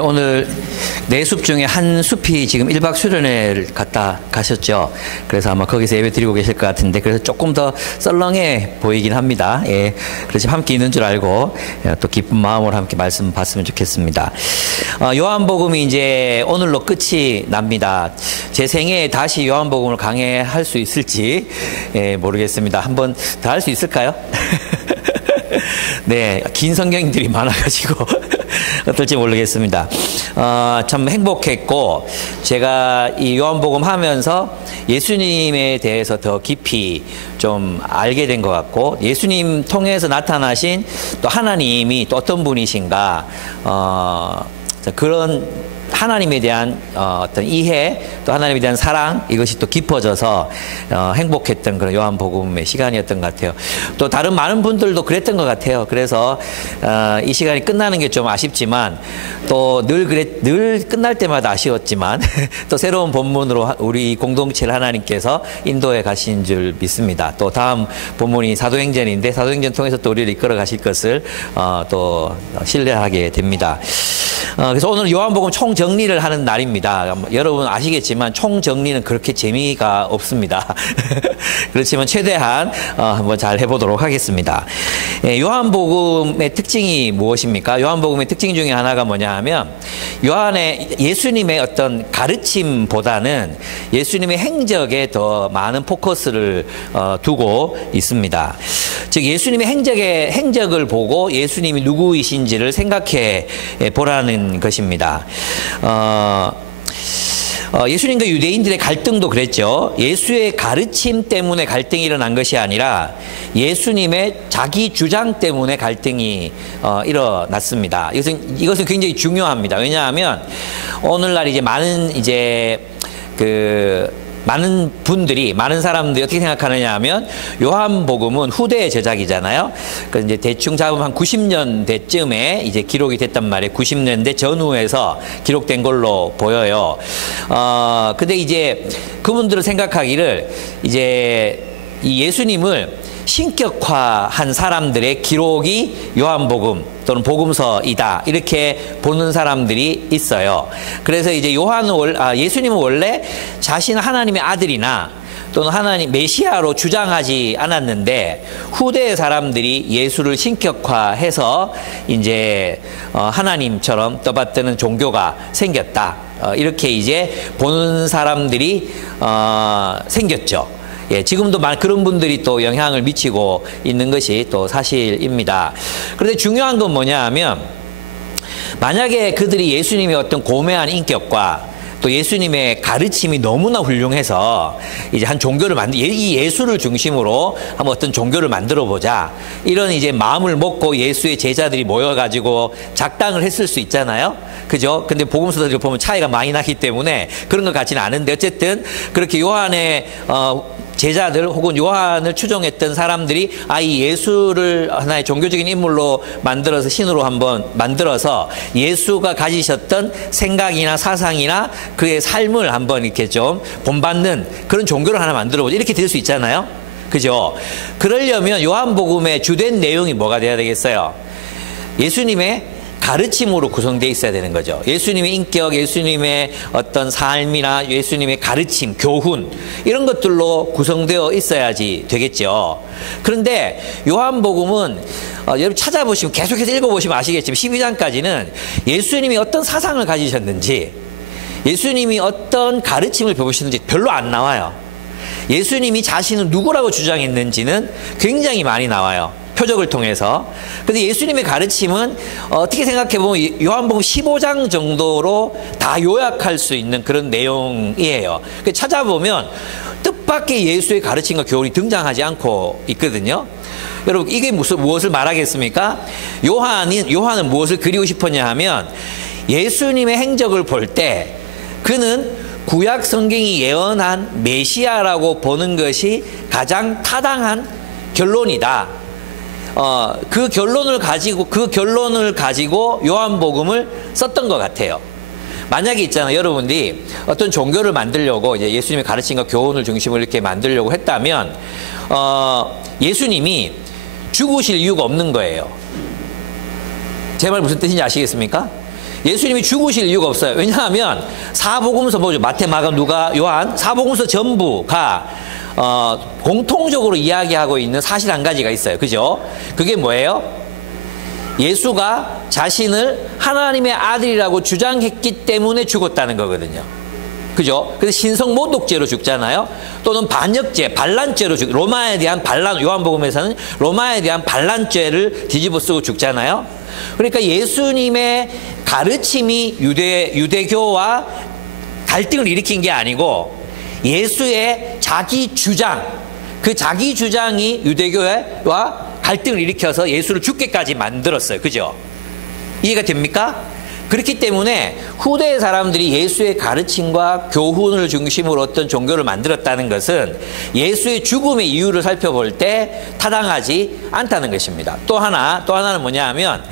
오늘 네 숲 중에 한 숲이 지금 1박 수련회를 갔다 가셨죠. 그래서 아마 거기서 예배 드리고 계실 것 같은데, 그래서 조금 더 썰렁해 보이긴 합니다. 예, 그렇지만 함께 있는 줄 알고 또 기쁜 마음으로 함께 말씀 봤으면 좋겠습니다. 요한복음이 이제 오늘로 끝이 납니다. 제 생애에 다시 요한복음을 강해할 수 있을지 모르겠습니다. 한번 더 할 수 있을까요? 네, 긴 성경들이 많아가지고 어떨지 모르겠습니다. 참 행복했고, 제가 이 요한복음 하면서 예수님에 대해서 더 깊이 좀 알게 된 것 같고, 예수님 통해서 나타나신 또 하나님이 또 어떤 분이신가, 그런 하나님에 대한 어떤 이해, 또 하나님에 대한 사랑, 이것이 또 깊어져서 행복했던 그런 요한복음의 시간이었던 것 같아요. 또 다른 많은 분들도 그랬던 것 같아요. 그래서 이 시간이 끝나는 게 좀 아쉽지만, 또 늘 끝날 때마다 아쉬웠지만 또 새로운 본문으로 우리 공동체를 하나님께서 인도해 가신 줄 믿습니다. 또 다음 본문이 사도행전인데, 사도행전 통해서 또 우리를 이끌어 가실 것을 또 신뢰하게 됩니다. 그래서 오늘 요한복음 총정리를 하는 날입니다. 여러분 아시겠지만 총정리는 그렇게 재미가 없습니다. 그렇지만 최대한 한번 잘 해보도록 하겠습니다. 요한복음의 특징이 무엇입니까? 요한복음의 특징 중에 하나가 뭐냐 하면, 예수님의 어떤 가르침보다는 예수님의 행적에 더 많은 포커스를 두고 있습니다. 즉 예수님의 행적을 보고 예수님이 누구이신지를 생각해 보라는 것입니다. 예수님과 유대인들의 갈등도 그랬죠. 예수의 가르침 때문에 갈등이 일어난 것이 아니라 예수님의 자기 주장 때문에 갈등이 일어났습니다. 이것은 굉장히 중요합니다. 왜냐하면 오늘날 많은 사람들이 어떻게 생각하느냐 하면, 요한복음은 후대의 제작이잖아요. 그래서 이제 대충 잡으면 한 90년대쯤에 이제 기록이 됐단 말이에요. 90년대 전후에서 기록된 걸로 보여요. 근데 이제 그분들은 생각하기를, 이제 이 예수님을 신격화한 사람들의 기록이 요한복음 또는 복음서이다, 이렇게 보는 사람들이 있어요. 그래서 이제 예수님은 원래 자신은 하나님의 아들이나 또는 하나님 메시아로 주장하지 않았는데, 후대의 사람들이 예수를 신격화해서 이제 하나님처럼 떠받드는 종교가 생겼다, 이렇게 이제 보는 사람들이 생겼죠. 예, 지금도 그런 분들이 또 영향을 미치고 있는 것이 또 사실입니다. 그런데 중요한 건 뭐냐 하면, 만약에 그들이 예수님의 어떤 고매한 인격과 또 예수님의 가르침이 너무나 훌륭해서 이제 한 종교를 이 예수를 중심으로 한번 어떤 종교를 만들어 보자, 이런 이제 마음을 먹고 예수의 제자들이 모여가지고 작당을 했을 수 있잖아요. 그죠? 근데 복음서들을 보면 차이가 많이 나기 때문에 그런 것 같지는 않은데, 어쨌든 그렇게 요한의 제자들 혹은 요한을 추종했던 사람들이 이 예수를 하나의 종교적인 인물로 만들어서, 신으로 한번 만들어서 예수가 가지셨던 생각이나 사상이나 그의 삶을 한번 이렇게 좀 본받는 그런 종교를 하나 만들어보자, 이렇게 될 수 있잖아요. 그죠? 그러려면 요한복음의 주된 내용이 뭐가 돼야 되겠어요? 예수님의 가르침으로 구성되어 있어야 되는 거죠. 예수님의 인격, 예수님의 어떤 삶이나 예수님의 가르침, 교훈, 이런 것들로 구성되어 있어야지 되겠죠. 그런데 요한복음은 여러분 찾아보시면, 계속해서 읽어보시면 아시겠지만 12장까지는 예수님이 어떤 사상을 가지셨는지, 예수님이 어떤 가르침을 배우셨는지 별로 안 나와요. 예수님이 자신은 누구라고 주장했는지는 굉장히 많이 나와요, 표적을 통해서. 근데 예수님의 가르침은 어떻게 생각해보면 요한복음 15장 정도로 다 요약할 수 있는 그런 내용이에요. 찾아보면 뜻밖의 예수의 가르침과 교훈이 등장하지 않고 있거든요. 여러분, 이게 무엇을 말하겠습니까? 요한은 무엇을 그리고 싶었냐 하면, 예수님의 행적을 볼 때 그는 구약 성경이 예언한 메시아라고 보는 것이 가장 타당한 결론이다. 그 결론을 가지고 요한복음을 썼던 것 같아요. 만약에 있잖아요, 여러분들이 어떤 종교를 만들려고 이제 예수님의 가르침과 교훈을 중심으로 이렇게 만들려고 했다면, 예수님이 죽으실 이유가 없는 거예요. 제 말 무슨 뜻인지 아시겠습니까? 예수님이 죽으실 이유가 없어요. 왜냐하면 사복음서 보죠. 마태, 마가, 누가, 요한 사복음서 전부가 공통적으로 이야기하고 있는 사실 한 가지가 있어요. 그죠? 그게 뭐예요? 예수가 자신을 하나님의 아들이라고 주장했기 때문에 죽었다는 거거든요. 그죠? 그래서 신성모독죄로 죽잖아요. 또는 반역죄, 반란죄로 로마에 대한 반란, 요한복음에서는 로마에 대한 반란죄를 뒤집어 쓰고 죽잖아요. 그러니까 예수님의 가르침이 유대교와 갈등을 일으킨 게 아니고 예수의 자기 주장, 그 자기 주장이 유대교와 갈등을 일으켜서 예수를 죽게까지 만들었어요. 그죠? 이해가 됩니까? 그렇기 때문에 후대의 사람들이 예수의 가르침과 교훈을 중심으로 어떤 종교를 만들었다는 것은 예수의 죽음의 이유를 살펴볼 때 타당하지 않다는 것입니다. 또 하나는 뭐냐 하면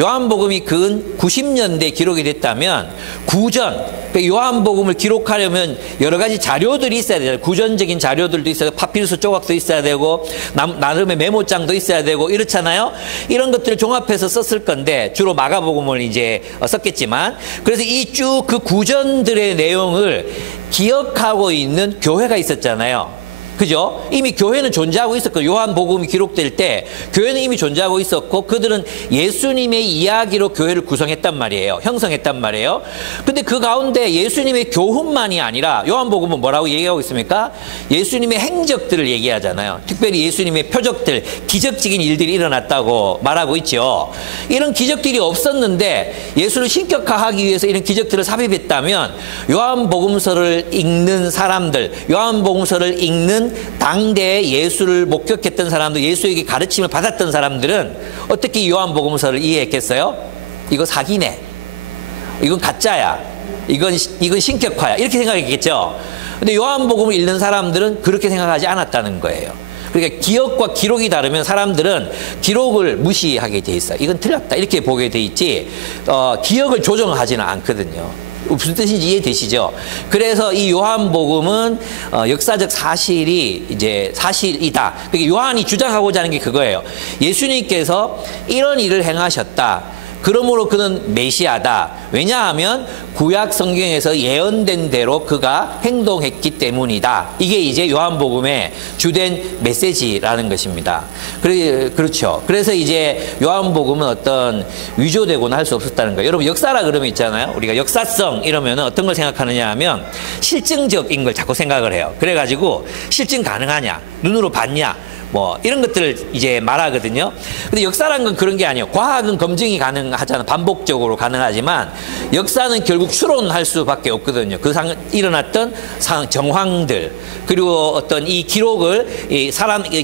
요한복음이 근 90년대에 기록이 됐다면 구전, 요한복음을 기록하려면 여러 가지 자료들이 있어야 돼요. 구전적인 자료들도 있어야 되고 파피루스 조각도 있어야 되고 나름의 메모장도 있어야 되고 이렇잖아요. 이런 것들을 종합해서 썼을 건데 주로 마가복음을 이제 썼겠지만, 그래서 이 쭉 그 구전들의 내용을 기억하고 있는 교회가 있었잖아요. 그죠? 이미 교회는 존재하고 있었고, 요한복음이 기록될 때 교회는 이미 존재하고 있었고, 그들은 예수님의 이야기로 교회를 구성했단 말이에요. 형성했단 말이에요. 근데 그 가운데 예수님의 교훈만이 아니라 요한복음은 뭐라고 얘기하고 있습니까? 예수님의 행적들을 얘기하잖아요. 특별히 예수님의 표적들, 기적적인 일들이 일어났다고 말하고 있죠. 이런 기적들이 없었는데 예수를 신격화하기 위해서 이런 기적들을 삽입했다면 요한복음서를 읽는 사람들, 요한복음서를 읽는 당대에 예수를 목격했던 사람들, 예수에게 가르침을 받았던 사람들은 어떻게 요한복음서를 이해했겠어요? 이거 사기네, 이건 가짜야, 이건 신격화야, 이렇게 생각했겠죠. 근데 요한복음을 읽는 사람들은 그렇게 생각하지 않았다는 거예요. 그러니까 기억과 기록이 다르면 사람들은 기록을 무시하게 돼 있어요. 이건 틀렸다 이렇게 보게 돼 있지 기억을 조정하지는 않거든요. 무슨 뜻인지 이해되시죠? 그래서 이 요한복음은 역사적 사실이 이제 사실이다. 그러니까 요한이 주장하고자 하는 게 그거예요. 예수님께서 이런 일을 행하셨다. 그러므로 그는 메시아다. 왜냐하면 구약 성경에서 예언된 대로 그가 행동했기 때문이다. 이게 이제 요한복음의 주된 메시지라는 것입니다. 그렇죠. 그래서 이제 요한복음은 어떤 위조되고는 할 수 없었다는 거예요. 여러분 역사라 그러면 있잖아요. 우리가 역사성 이러면 어떤 걸 생각하느냐 하면 실증적인 걸 자꾸 생각을 해요. 그래가지고 실증 가능하냐, 눈으로 봤냐, 뭐 이런 것들을 이제 말하거든요. 근데 역사란 건 그런 게 아니에요. 과학은 검증이 가능하잖아. 반복적으로 가능하지만 역사는 결국 추론할 수밖에 없거든요. 일어났던 정황들, 그리고 어떤 이 기록을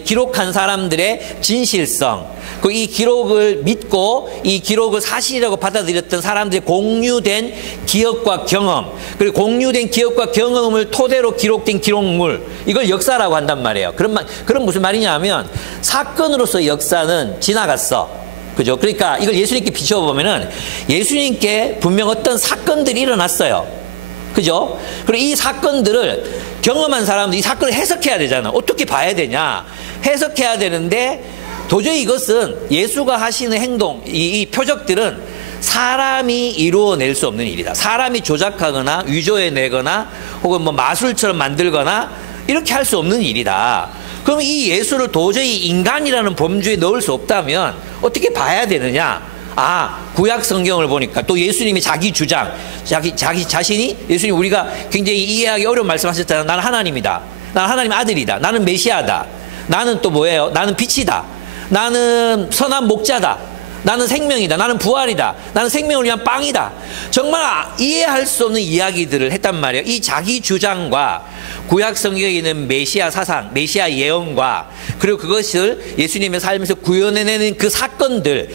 기록한 사람들의 진실성, 이 기록을 믿고 이 기록을 사실이라고 받아들였던 사람들의 공유된 기억과 경험, 그리고 공유된 기억과 경험을 토대로 기록된 기록물, 이걸 역사라고 한단 말이에요. 그런 무슨 말이냐 하면 사건으로서 역사는 지나갔어. 그죠? 그러니까 이걸 예수님께 비춰보면은 예수님께 분명 어떤 사건들이 일어났어요. 그죠? 그리고 이 사건들을 경험한 사람들이 이 사건을 해석해야 되잖아. 어떻게 봐야 되냐? 해석해야 되는데 도저히 이것은 예수가 하시는 행동, 이 표적들은 사람이 이루어낼 수 없는 일이다. 사람이 조작하거나 위조해내거나 혹은 뭐 마술처럼 만들거나 이렇게 할 수 없는 일이다. 그럼 이 예수를 도저히 인간이라는 범주에 넣을 수 없다면 어떻게 봐야 되느냐? 구약 성경을 보니까 또 예수님이 자기 주장, 자기 자신이, 예수님 우리가 굉장히 이해하기 어려운 말씀하셨잖아요. 나는 하나님이다. 나는 하나님 아들이다. 나는 메시아다. 나는 또 뭐예요? 나는 빛이다. 나는 선한 목자다. 나는 생명이다. 나는 부활이다. 나는 생명을 위한 빵이다. 정말 이해할 수 없는 이야기들을 했단 말이에요. 이 자기 주장과 구약 성경에 있는 메시아 사상, 메시아 예언과 그리고 그것을 예수님의 삶에서 구현해내는 그 사건들을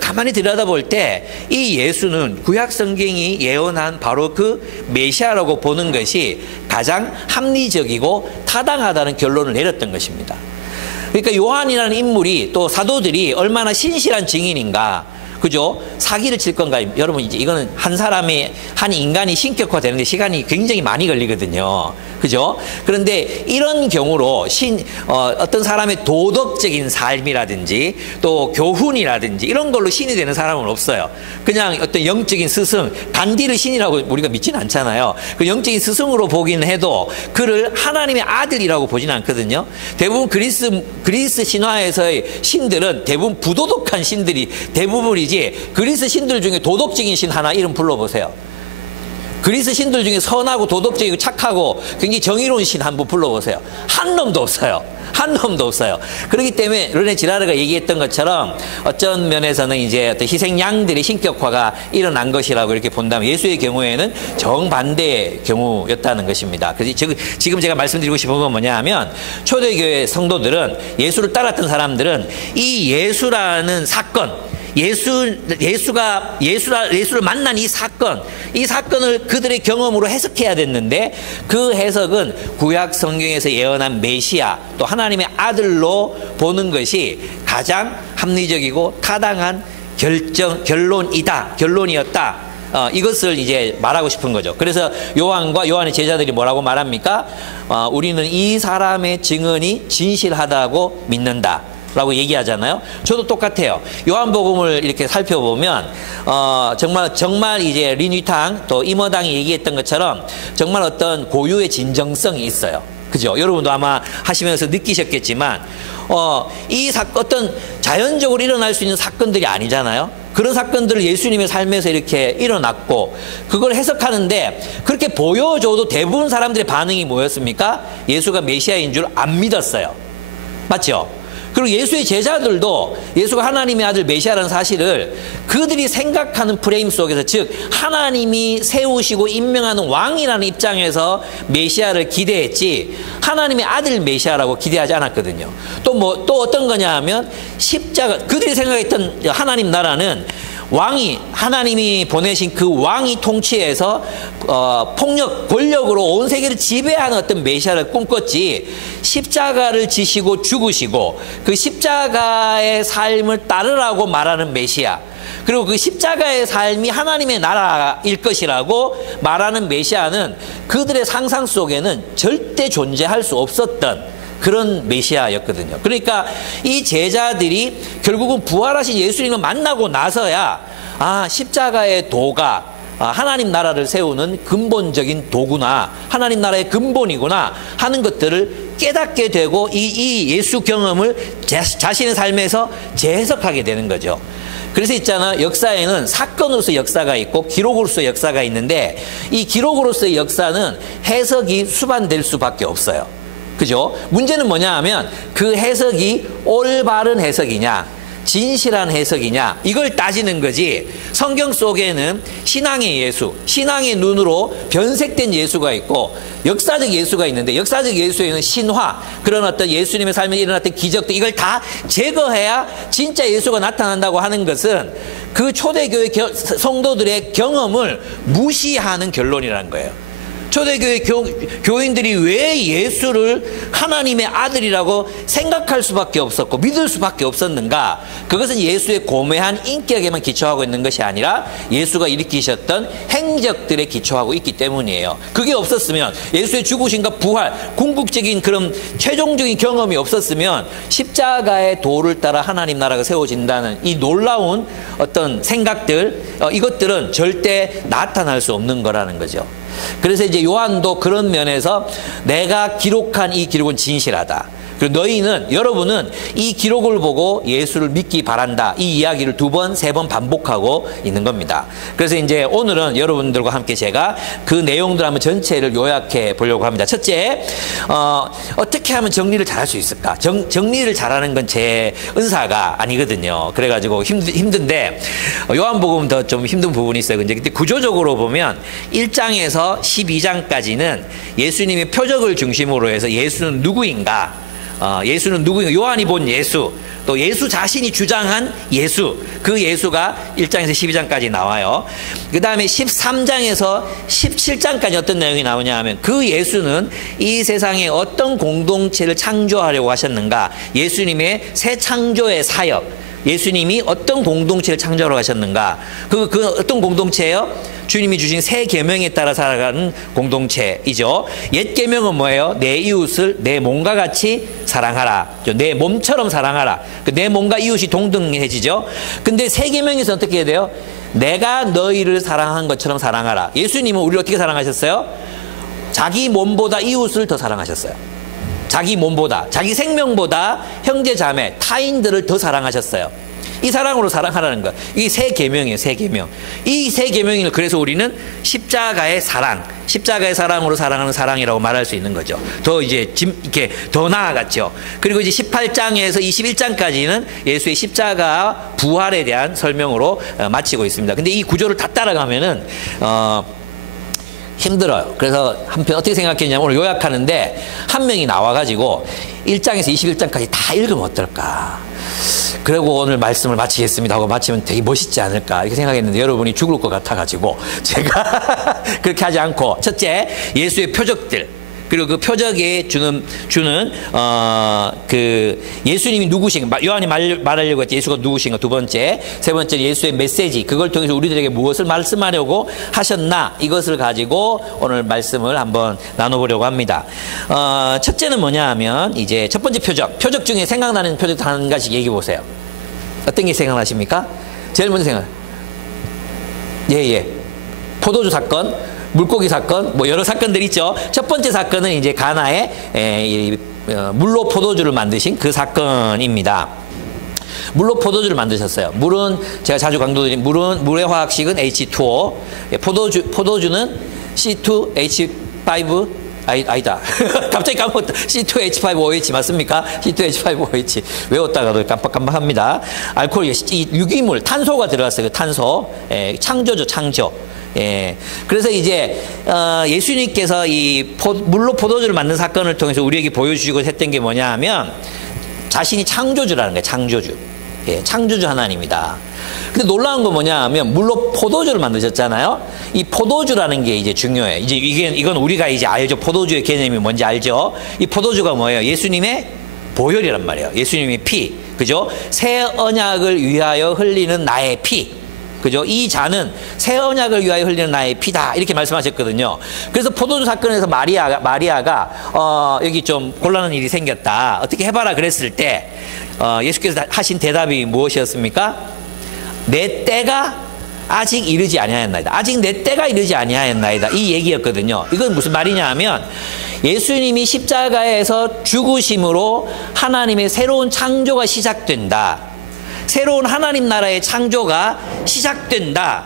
가만히 들여다볼 때 이 예수는 구약 성경이 예언한 바로 그 메시아라고 보는 것이 가장 합리적이고 타당하다는 결론을 내렸던 것입니다. 그러니까 요한이라는 인물이, 또 사도들이 얼마나 신실한 증인인가, 그죠? 사기를 칠 건가? 여러분, 이제 이거는 한 인간이 신격화되는데 시간이 굉장히 많이 걸리거든요. 그죠? 그런데 이런 경우로 어떤 사람의 도덕적인 삶이라든지 또 교훈이라든지 이런 걸로 신이 되는 사람은 없어요. 그냥 어떤 영적인 스승, 간디를 신이라고 우리가 믿지는 않잖아요. 그 영적인 스승으로 보긴 해도 그를 하나님의 아들이라고 보지는 않거든요. 대부분 그리스 신화에서의 신들은 대부분 부도덕한 신들이 대부분이지, 그리스 신들 중에 도덕적인 신 하나 이름 불러보세요. 그리스 신들 중에 선하고 도덕적이고 착하고 굉장히 정의로운 신 한번 불러보세요. 한 놈도 없어요. 한 놈도 없어요. 그렇기 때문에 르네 지라르가 얘기했던 것처럼 어떤 면에서는 이제 어떤 희생 양들의 신격화가 일어난 것이라고 이렇게 본다면, 예수의 경우에는 정반대의 경우였다는 것입니다. 그래서 지금 제가 말씀드리고 싶은 건 뭐냐 하면, 초대교회 성도들은, 예수를 따랐던 사람들은 이 예수라는 사건, 예수를 만난 이 사건을 그들의 경험으로 해석해야 됐는데, 그 해석은 구약 성경에서 예언한 메시아, 또 하나님의 아들로 보는 것이 가장 합리적이고 타당한 결론이었다. 이것을 이제 말하고 싶은 거죠. 그래서 요한과 요한의 제자들이 뭐라고 말합니까? 우리는 이 사람의 증언이 진실하다고 믿는다 라고 얘기하잖아요. 저도 똑같아요. 요한복음을 이렇게 살펴보면 정말 이제 린위탕 또 이머당이 얘기했던 것처럼 정말 어떤 고유의 진정성이 있어요. 그죠? 여러분도 아마 하시면서 느끼셨겠지만 어떤 자연적으로 일어날 수 있는 사건들이 아니잖아요. 그런 사건들을 예수님의 삶에서 이렇게 일어났고, 그걸 해석하는데 그렇게 보여줘도 대부분 사람들의 반응이 뭐였습니까? 예수가 메시아인 줄 안 믿었어요. 맞죠? 그리고 예수의 제자들도 예수가 하나님의 아들 메시아라는 사실을 그들이 생각하는 프레임 속에서, 즉 하나님이 세우시고 임명하는 왕이라는 입장에서 메시아를 기대했지, 하나님의 아들 메시아라고 기대하지 않았거든요. 또 어떤 거냐 하면, 십자가, 그들이 생각했던 하나님 나라는 하나님이 보내신 그 왕이 통치해서 권력으로 온 세계를 지배하는 어떤 메시아를 꿈꿨지, 십자가를 지시고 죽으시고 그 십자가의 삶을 따르라고 말하는 메시아, 그리고 그 십자가의 삶이 하나님의 나라일 것이라고 말하는 메시아는 그들의 상상 속에는 절대 존재할 수 없었던 그런 메시아였거든요. 그러니까 이 제자들이 결국은 부활하신 예수님을 만나고 나서야, 십자가의 도가 하나님 나라를 세우는 근본적인 도구나, 하나님 나라의 근본이구나 하는 것들을 깨닫게 되고, 이 예수 경험을 자신의 삶에서 재해석하게 되는 거죠. 그래서 있잖아, 역사에는 사건으로서 역사가 있고 기록으로서 역사가 있는데, 이 기록으로서의 역사는 해석이 수반될 수밖에 없어요. 그죠? 문제는 뭐냐 하면, 그 해석이 올바른 해석이냐, 진실한 해석이냐, 이걸 따지는 거지. 성경 속에는 신앙의 예수, 신앙의 눈으로 변색된 예수가 있고 역사적 예수가 있는데, 역사적 예수에는 신화, 그런 어떤 예수님의 삶에 일어났던 기적들, 이걸 다 제거해야 진짜 예수가 나타난다고 하는 것은 그 초대교회 성도들의 경험을 무시하는 결론이라는 거예요. 초대교회 교인들이 왜 예수를 하나님의 아들이라고 생각할 수밖에 없었고 믿을 수밖에 없었는가? 그것은 예수의 고매한 인격에만 기초하고 있는 것이 아니라 예수가 일으키셨던 행적들에 기초하고 있기 때문이에요. 그게 없었으면, 예수의 죽으심과 부활, 궁극적인 그런 최종적인 경험이 없었으면 십자가의 도를 따라 하나님 나라가 세워진다는 이 놀라운 어떤 생각들, 이것들은 절대 나타날 수 없는 거라는 거죠. 그래서 이제 요한도 그런 면에서 내가 기록한 이 기록은 진실하다. 그리고 여러분은 이 기록을 보고 예수를 믿기 바란다. 이 이야기를 2번, 3번 반복하고 있는 겁니다. 그래서 이제 오늘은 여러분들과 함께 제가 그 내용들 한번 전체를 요약해 보려고 합니다. 첫째, 어떻게 하면 정리를 잘할 수 있을까? 정리를 잘하는 건 제 은사가 아니거든요. 그래가지고 힘든데, 요한복음 더 좀 힘든 부분이 있어요. 근데 구조적으로 보면 1장에서 12장까지는 예수님의 표적을 중심으로 해서 예수는 누구인가? 예수는 누구인가? 요한이 본 예수, 또 예수 자신이 주장한 예수, 그 예수가 1장에서 12장까지 나와요. 그 다음에 13장에서 17장까지 어떤 내용이 나오냐 하면, 그 예수는 이 세상에 어떤 공동체를 창조하려고 하셨는가, 예수님의 새 창조의 사역, 예수님이 어떤 공동체를 창조하러 가셨는가? 그 어떤 공동체예요? 주님이 주신 새 계명에 따라 살아가는 공동체이죠. 옛 계명은 뭐예요? 내 이웃을 내 몸과 같이 사랑하라. 내 몸처럼 사랑하라. 내 몸과 이웃이 동등해지죠. 근데 새 계명에서 어떻게 해야 돼요? 내가 너희를 사랑한 것처럼 사랑하라. 예수님은 우리를 어떻게 사랑하셨어요? 자기 몸보다 이웃을 더 사랑하셨어요. 자기 몸보다, 자기 생명보다 형제 자매, 타인들을 더 사랑하셨어요. 이 사랑으로 사랑하라는 것. 이게 새 계명이에요, 새 계명. 이 새 계명을 그래서 우리는 십자가의 사랑, 십자가의 사랑으로 사랑하는 사랑이라고 말할 수 있는 거죠. 더 이제 이렇게 더 나아갔죠. 그리고 이제 18장에서 21장까지는 예수의 십자가 부활에 대한 설명으로 마치고 있습니다. 근데 이 구조를 다 따라가면은 힘들어요. 그래서 한편 어떻게 생각했냐면 오늘 요약하는데 한 명이 나와가지고 1장에서 21장까지 다 읽으면 어떨까. 그리고 오늘 말씀을 마치겠습니다 하고 마치면 되게 멋있지 않을까 이렇게 생각했는데 여러분이 죽을 것 같아가지고 제가 그렇게 하지 않고 첫째 예수의 표적들 그리고 그 표적에 주는 그 예수님이 누구신가 요한이 말하려고 했지 예수가 누구신가 두 번째 세 번째 예수의 메시지 그걸 통해서 우리들에게 무엇을 말씀하려고 하셨나 이것을 가지고 오늘 말씀을 한번 나눠보려고 합니다. 첫째는 뭐냐 하면 이제 첫 번째 표적 중에 생각나는 표적 한 가지 얘기해 보세요. 어떤 게 생각나십니까? 제일 먼저 예. 포도주 사건, 물고기 사건, 뭐 여러 사건들이 있죠. 첫 번째 사건은 이제 가나에 물로 포도주를 만드신 그 사건입니다. 물로 포도주를 만드셨어요. 물은 제가 자주 강조드린 물의 화학식은 H2O, 포도주는 C2H5 아니다. 갑자기 까먹었다. C2H5OH 맞습니까? C2H5OH 외웠다가도 깜빡깜빡합니다. 알코올, 유기물, 탄소가 들어갔어요. 그 탄소, 창조죠, 창조. 예. 그래서 이제 예수님께서 이 물로 포도주를 만든 사건을 통해서 우리에게 보여주시고 했던 게 뭐냐 하면 자신이 창조주라는 거예요. 창조주. 예, 창조주 하나님이다. 근데 놀라운 건 뭐냐 하면 물로 포도주를 만드셨잖아요. 이 포도주라는 게 이제 중요해요. 이제 이건 우리가 이제 알죠. 포도주의 개념이 뭔지 알죠. 이 포도주가 뭐예요? 예수님의 보혈이란 말이에요. 예수님의 피. 그죠? 새 언약을 위하여 흘리는 나의 피. 그죠? 이 잔은 새 언약을 위하여 흘리는 나의 피다. 이렇게 말씀하셨거든요. 그래서 포도주 사건에서 마리아가 여기 좀 곤란한 일이 생겼다. 어떻게 해봐라 그랬을 때 예수께서 하신 대답이 무엇이었습니까? 내 때가 아직 이르지 아니하였나이다. 아직 내 때가 이르지 아니하였나이다. 이 얘기였거든요. 이건 무슨 말이냐 하면 예수님이 십자가에서 죽으심으로 하나님의 새로운 창조가 시작된다. 새로운 하나님 나라의 창조가 시작된다.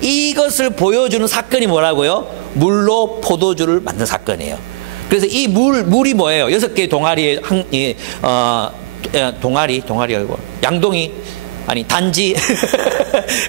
이것을 보여주는 사건이 뭐라고요? 물로 포도주를 만든 사건이에요. 그래서 이 물이 뭐예요? 6개의 동아리에 동아리 아니고 양동이 아니 단지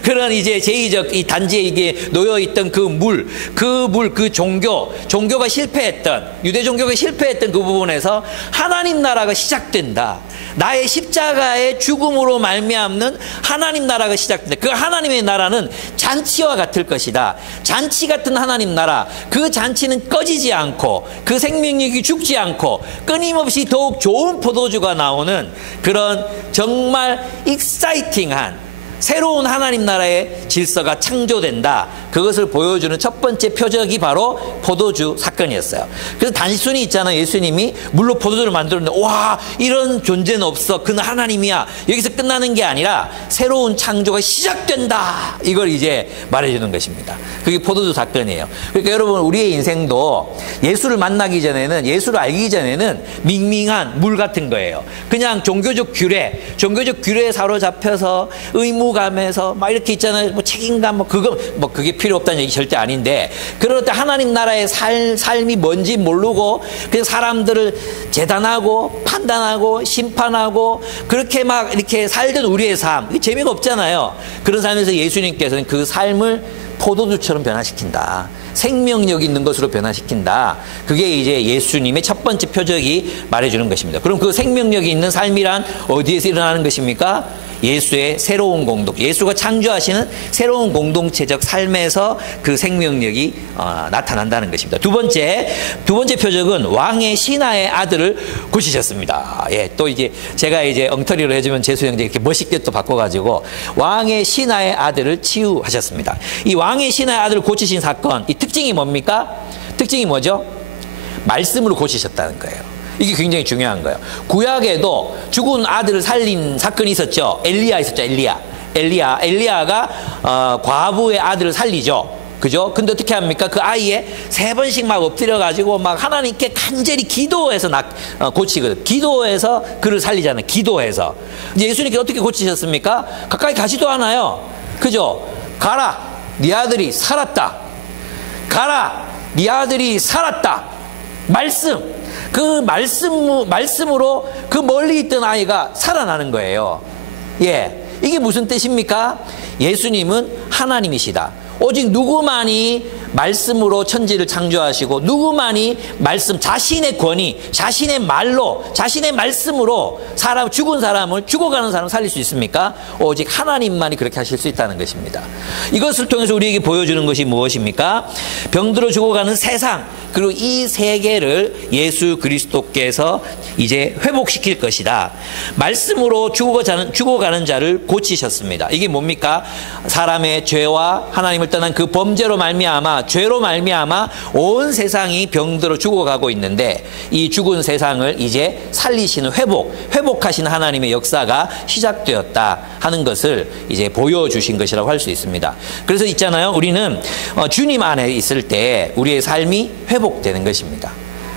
그런 이제 제2적 이 단지에 이게 놓여 있던 그 종교가 실패했던 유대 종교가 실패했던 그 부분에서 하나님 나라가 시작된다. 나의 십자가의 죽음으로 말미암는 하나님 나라가 시작된다. 그 하나님의 나라는 잔치와 같을 것이다. 잔치 같은 하나님 나라. 그 잔치는 꺼지지 않고 그 생명력이 죽지 않고 끊임없이 더욱 좋은 포도주가 나오는 그런 정말 익사이팅한 새로운 하나님 나라의 질서가 창조된다. 그것을 보여주는 첫 번째 표적이 바로 포도주 사건이었어요. 그래서 단순히 있잖아요. 예수님이 물로 포도주를 만들었는데 와 이런 존재는 없어. 그는 하나님이야. 여기서 끝나는 게 아니라 새로운 창조가 시작된다. 이걸 이제 말해주는 것입니다. 그게 포도주 사건이에요. 그러니까 여러분 우리의 인생도 예수를 만나기 전에는 예수를 알기 전에는 밍밍한 물 같은 거예요. 그냥 종교적 규례에 사로잡혀서 의무감에서 막 이렇게 있잖아요. 뭐 책임감 그게 필요 없다는 얘기 절대 아닌데 그럴 때 하나님 나라의 삶이 뭔지 모르고 그냥 사람들을 재단하고 판단하고 심판하고 그렇게 막 이렇게 살던 우리의 삶 재미가 없잖아요. 그런 삶에서 예수님께서는 그 삶을 포도주처럼 변화시킨다. 생명력 있는 것으로 변화시킨다. 그게 이제 예수님의 첫 번째 표적이 말해주는 것입니다. 그럼 그 생명력이 있는 삶이란 어디에서 일어나는 것입니까? 예수의 새로운 예수가 창조하시는 새로운 공동체적 삶에서 그 생명력이 나타난다는 것입니다. 두 번째 표적은 왕의 신하의 아들을 고치셨습니다. 예, 또 이제 제가 이제 엉터리로 해주면 재수 형제 이렇게 멋있게 또 바꿔가지고 왕의 신하의 아들을 치유하셨습니다. 이 왕의 신하의 아들을 고치신 사건, 이 특징이 뭡니까? 특징이 뭐죠? 말씀으로 고치셨다는 거예요. 이게 굉장히 중요한 거예요. 구약에도 죽은 아들을 살린 사건이 있었죠. 엘리야 있었죠. 엘리야가 과부의 아들을 살리죠. 그죠? 근데 어떻게 합니까? 그 아이에 3번씩 막 엎드려가지고 막 하나님께 간절히 기도해서 고치거든. 기도해서 그를 살리잖아요. 기도해서. 이제 예수님께 어떻게 고치셨습니까? 가까이 가지도 않아요. 그죠? 가라. 네 아들이 살았다. 가라. 네 아들이 살았다. 말씀. 그 말씀으로 그 멀리 있던 아이가 살아나는 거예요. 예. 이게 무슨 뜻입니까? 예수님은 하나님이시다. 오직 누구만이 말씀으로 천지를 창조하시고 누구만이 말씀, 자신의 권위, 자신의 말로, 자신의 말씀으로 죽은 사람을, 죽어가는 사람을 살릴 수 있습니까? 오직 하나님만이 그렇게 하실 수 있다는 것입니다. 이것을 통해서 우리에게 보여주는 것이 무엇입니까? 병들어 죽어가는 세상, 그리고 이 세계를 예수 그리스도께서 이제 회복시킬 것이다. 말씀으로 죽어가는 자를 고치셨습니다. 이게 뭡니까? 사람의 죄와 하나님을 떠난 그 범죄로 죄로 말미암아 온 세상이 병들어 죽어가고 있는데 이 죽은 세상을 이제 살리시는 회복하시는 하나님의 역사가 시작되었다 하는 것을 이제 보여주신 것이라고 할 수 있습니다. 그래서 있잖아요. 우리는 주님 안에 있을 때 우리의 삶이 회복되는 것입니다.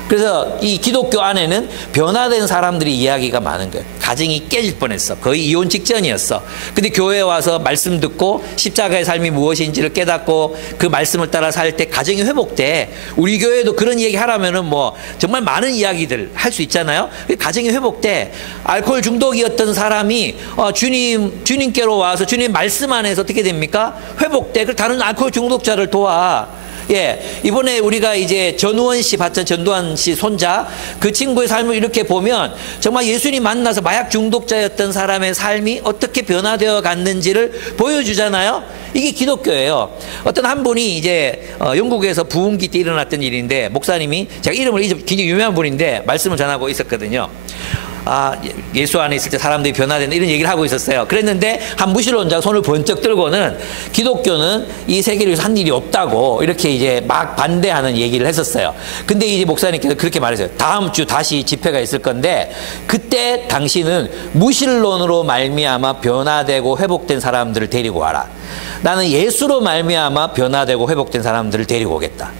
그래서 이 기독교 안에는 변화된 사람들이 이야기가 많은 거예요. 가정이 깨질 뻔했어. 거의 이혼 직전이었어. 근데 교회에 와서 말씀 듣고 십자가의 삶이 무엇인지를 깨닫고 그 말씀을 따라 살 때 가정이 회복돼. 우리 교회도 그런 얘기 하라면은 뭐 정말 많은 이야기들 할 수 있잖아요. 가정이 회복돼. 알코올 중독이었던 사람이 주님께로 와서 주님 말씀 안에서 어떻게 됩니까? 회복돼. 그리고 다른 알코올 중독자를 도와. 예, 이번에 우리가 이제 전두환 씨 손자, 그 친구의 삶을 이렇게 보면 정말 예수님 만나서 마약 중독자였던 사람의 삶이 어떻게 변화되어 갔는지를 보여주잖아요. 이게 기독교예요. 어떤 한 분이 이제 영국에서 부흥기 때 일어났던 일인데, 목사님이, 제가 이름을 잊어, 굉장히 유명한 분인데 말씀을 전하고 있었거든요. 예수 안에 있을 때 사람들이 변화된다 이런 얘기를 하고 있었어요. 그랬는데 한 무신론자가 손을 번쩍 들고는 기독교는 이 세계를 위해서 한 일이 없다고 이렇게 이제 막 반대하는 얘기를 했었어요. 근데 이제 목사님께서 그렇게 말했어요. 다음 주 다시 집회가 있을 건데 그때 당신은 무신론으로 말미암아 변화되고 회복된 사람들을 데리고 와라. 나는 예수로 말미암아 변화되고 회복된 사람들을 데리고 오겠다.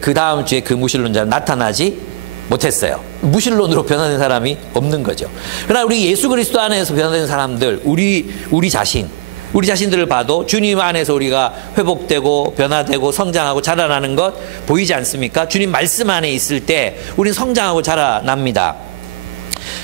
그 다음 주에 그 무신론자는 나타나지 못했어요. 무신론으로 변화된 사람이 없는 거죠. 그러나 우리 예수 그리스도 안에서 변화된 사람들, 우리 자신들을 봐도 주님 안에서 우리가 회복되고 변화되고 성장하고 자라나는 것 보이지 않습니까? 주님 말씀 안에 있을 때 우리는 성장하고 자라납니다.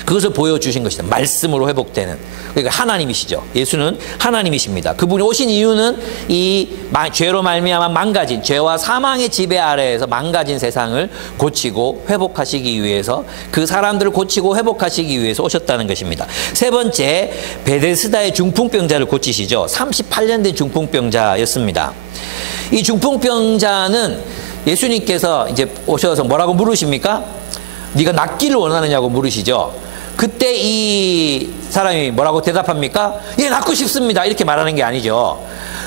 그것을 보여주신 것이다. 말씀으로 회복되는. 그러니까 하나님이시죠. 예수는 하나님이십니다. 그분이 오신 이유는 이 죄로 말미암아 망가진, 죄와 사망의 지배 아래에서 망가진 세상을 고치고 회복하시기 위해서, 그 사람들을 고치고 회복하시기 위해서 오셨다는 것입니다. 세 번째, 베데스다의 중풍병자를 고치시죠. 38년 된 중풍병자였습니다. 이 중풍병자는 예수님께서 이제 오셔서 뭐라고 물으십니까? 네가 낫기를 원하느냐고 물으시죠. 그때 이 사람이 뭐라고 대답합니까? 예, 낫고 싶습니다. 이렇게 말하는 게 아니죠.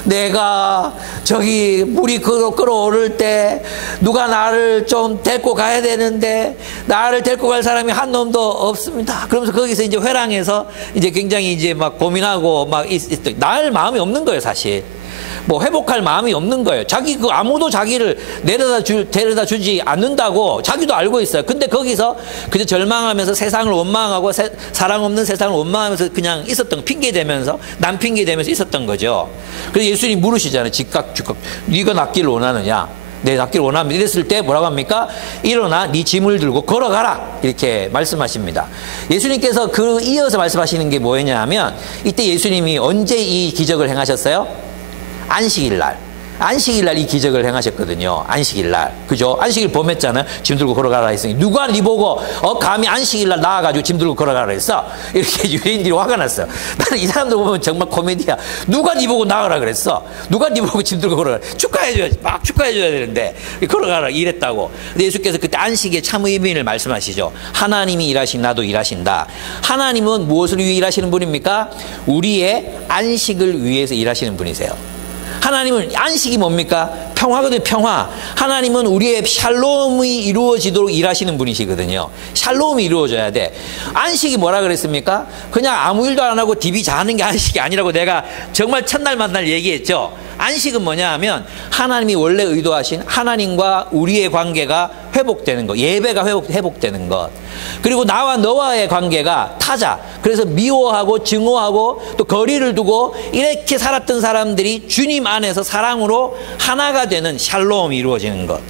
내가 저기 물이 끓어오를 때 누가 나를 좀 데리고 가야 되는데 나를 데리고 갈 사람이 한 놈도 없습니다. 그러면서 거기서 이제 회랑에서 이제 굉장히 이제 막 고민하고 막 날 마음이 없는 거예요, 사실. 뭐 회복할 마음이 없는 거예요. 아무도 자기를 데려다 주지 않는다고 자기도 알고 있어요. 근데 거기서 그저 절망하면서 세상을 원망하고 사랑 없는 세상을 원망하면서 그냥 핑계대면서 남 핑계대면서 있었던 거죠. 그래서 예수님이 물으시잖아요. 즉각 네가 낫기를 원하느냐? 내 낫기를 원합니다. 이랬을 때 뭐라고 합니까? 일어나 네 짐을 들고 걸어가라. 이렇게 말씀하십니다. 예수님께서 이어서 말씀하시는 게 뭐였냐 하면, 이때 예수님이 언제 이 기적을 행하셨어요? 안식일 날. 안식일 날 이 기적을 행하셨거든요. 안식일 날. 그죠? 안식일 범했잖아요. 짐 들고 걸어가라 했으니. 누가 니 보고, 감히 안식일 날 나와가지고 짐 들고 걸어가라 했어? 이렇게 유대인들이 화가 났어요. 나는 이 사람들 보면 정말 코미디야. 누가 니 보고 나가라 그랬어? 누가 니 보고 짐 들고 걸어가라? 축하해줘야지. 막 축하해줘야 되는데. 걸어가라. 이랬다고. 근데 예수께서 그때 안식의 참 의미를 말씀하시죠. 하나님이 일하신 나도 일하신다. 하나님은 무엇을 위해 일하시는 분입니까? 우리의 안식을 위해서 일하시는 분이세요. 하나님은 안식이 뭡니까? 평화거든요. 평화. 하나님은 우리의 샬롬이 이루어지도록 일하시는 분이시거든요. 샬롬이 이루어져야 돼. 안식이 뭐라 그랬습니까? 그냥 아무 일도 안 하고 디비 자는 게 안식이 아니라고 내가 정말 첫날 만날 얘기했죠. 안식은 뭐냐 하면 하나님이 원래 의도하신 하나님과 우리의 관계가 회복되는 것, 예배가 회복되는 것, 그리고 나와 너와의 관계가 타자, 그래서 미워하고 증오하고 또 거리를 두고 이렇게 살았던 사람들이 주님 안에서 사랑으로 하나가 되는 샬롬이 이루어지는 것,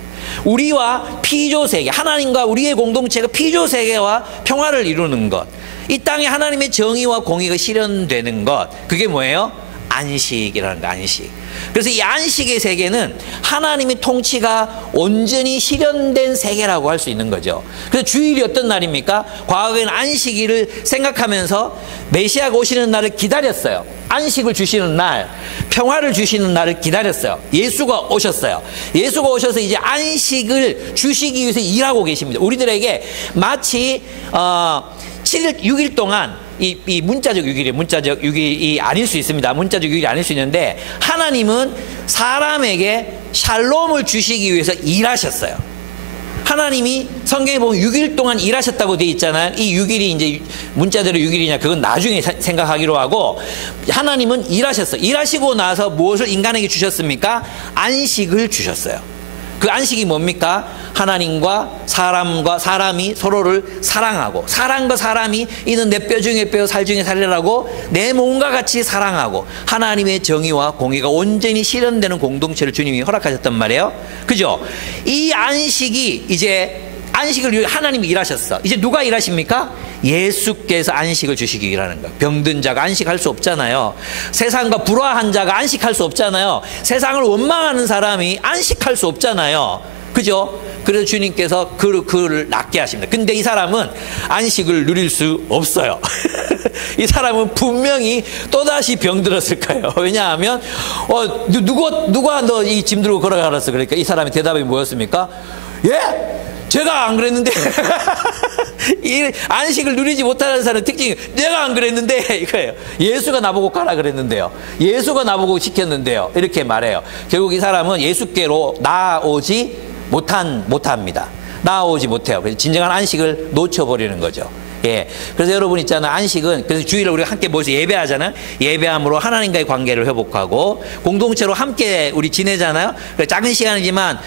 우리와 피조세계, 하나님과 우리의 공동체가 피조세계와 평화를 이루는 것, 이 땅에 하나님의 정의와 공의가 실현되는 것, 그게 뭐예요? 안식이라는 거, 안식. 그래서 이 안식의 세계는 하나님의 통치가 온전히 실현된 세계라고 할 수 있는 거죠. 그래서 주일이 어떤 날입니까? 과거에는 안식일을 생각하면서 메시아가 오시는 날을 기다렸어요. 안식을 주시는 날, 평화를 주시는 날을 기다렸어요. 예수가 오셨어요. 예수가 오셔서 이제 안식을 주시기 위해서 일하고 계십니다. 우리들에게 마치 7일, 6일 동안 이 문자적 6일이 문자적 6일이 아닐 수 있습니다. 문자적 6일이 아닐 수 있는데 하나님은 사람에게 샬롬을 주시기 위해서 일하셨어요. 하나님이 성경에 보면 6일 동안 일하셨다고 되어 있잖아요. 이 6일이 이제 문자대로 6일이냐 그건 나중에 생각하기로 하고, 하나님은 일하셨어요. 일하시고 나서 무엇을 인간에게 주셨습니까? 안식을 주셨어요. 그 안식이 뭡니까? 하나님과 사람이 서로를 사랑하고, 사람과 사람이 이는 내 뼈 중에 뼈 살 중에 살이라고 내 몸과 같이 사랑하고 하나님의 정의와 공의가 온전히 실현되는 공동체를 주님이 허락하셨단 말이에요. 그죠? 이 안식이 이제 안식을 위해 하나님이 일하셨어. 이제 누가 일하십니까? 예수께서 안식을 주시기 일하는 거예요. 병든 자가 안식할 수 없잖아요. 세상과 불화한 자가 안식할 수 없잖아요. 세상을 원망하는 사람이 안식할 수 없잖아요. 그죠? 그래서 주님께서 그를 낫게 하십니다. 근데 이 사람은 안식을 누릴 수 없어요. 이 사람은 분명히 또다시 병들었을 거예요. 왜냐하면 누가 너 이 짐 들고 걸어가랬어? 그러니까 이 사람의 대답이 뭐였습니까? 예? 제가 안 그랬는데. 이 안식을 누리지 못하는 사람의 특징이 내가 안 그랬는데 이거예요. 예수가 나보고 가라 그랬는데요. 예수가 나보고 시켰는데요. 이렇게 말해요. 결국 이 사람은 예수께로 나아오지 못합니다. 나아오지 못해요. 그래서 진정한 안식을 놓쳐버리는 거죠. 예. 그래서 여러분 있잖아요. 안식은, 그래서 주일을 우리가 함께 모여서 예배하잖아요. 예배함으로 하나님과의 관계를 회복하고 공동체로 함께 우리 지내잖아요. 작은 시간이지만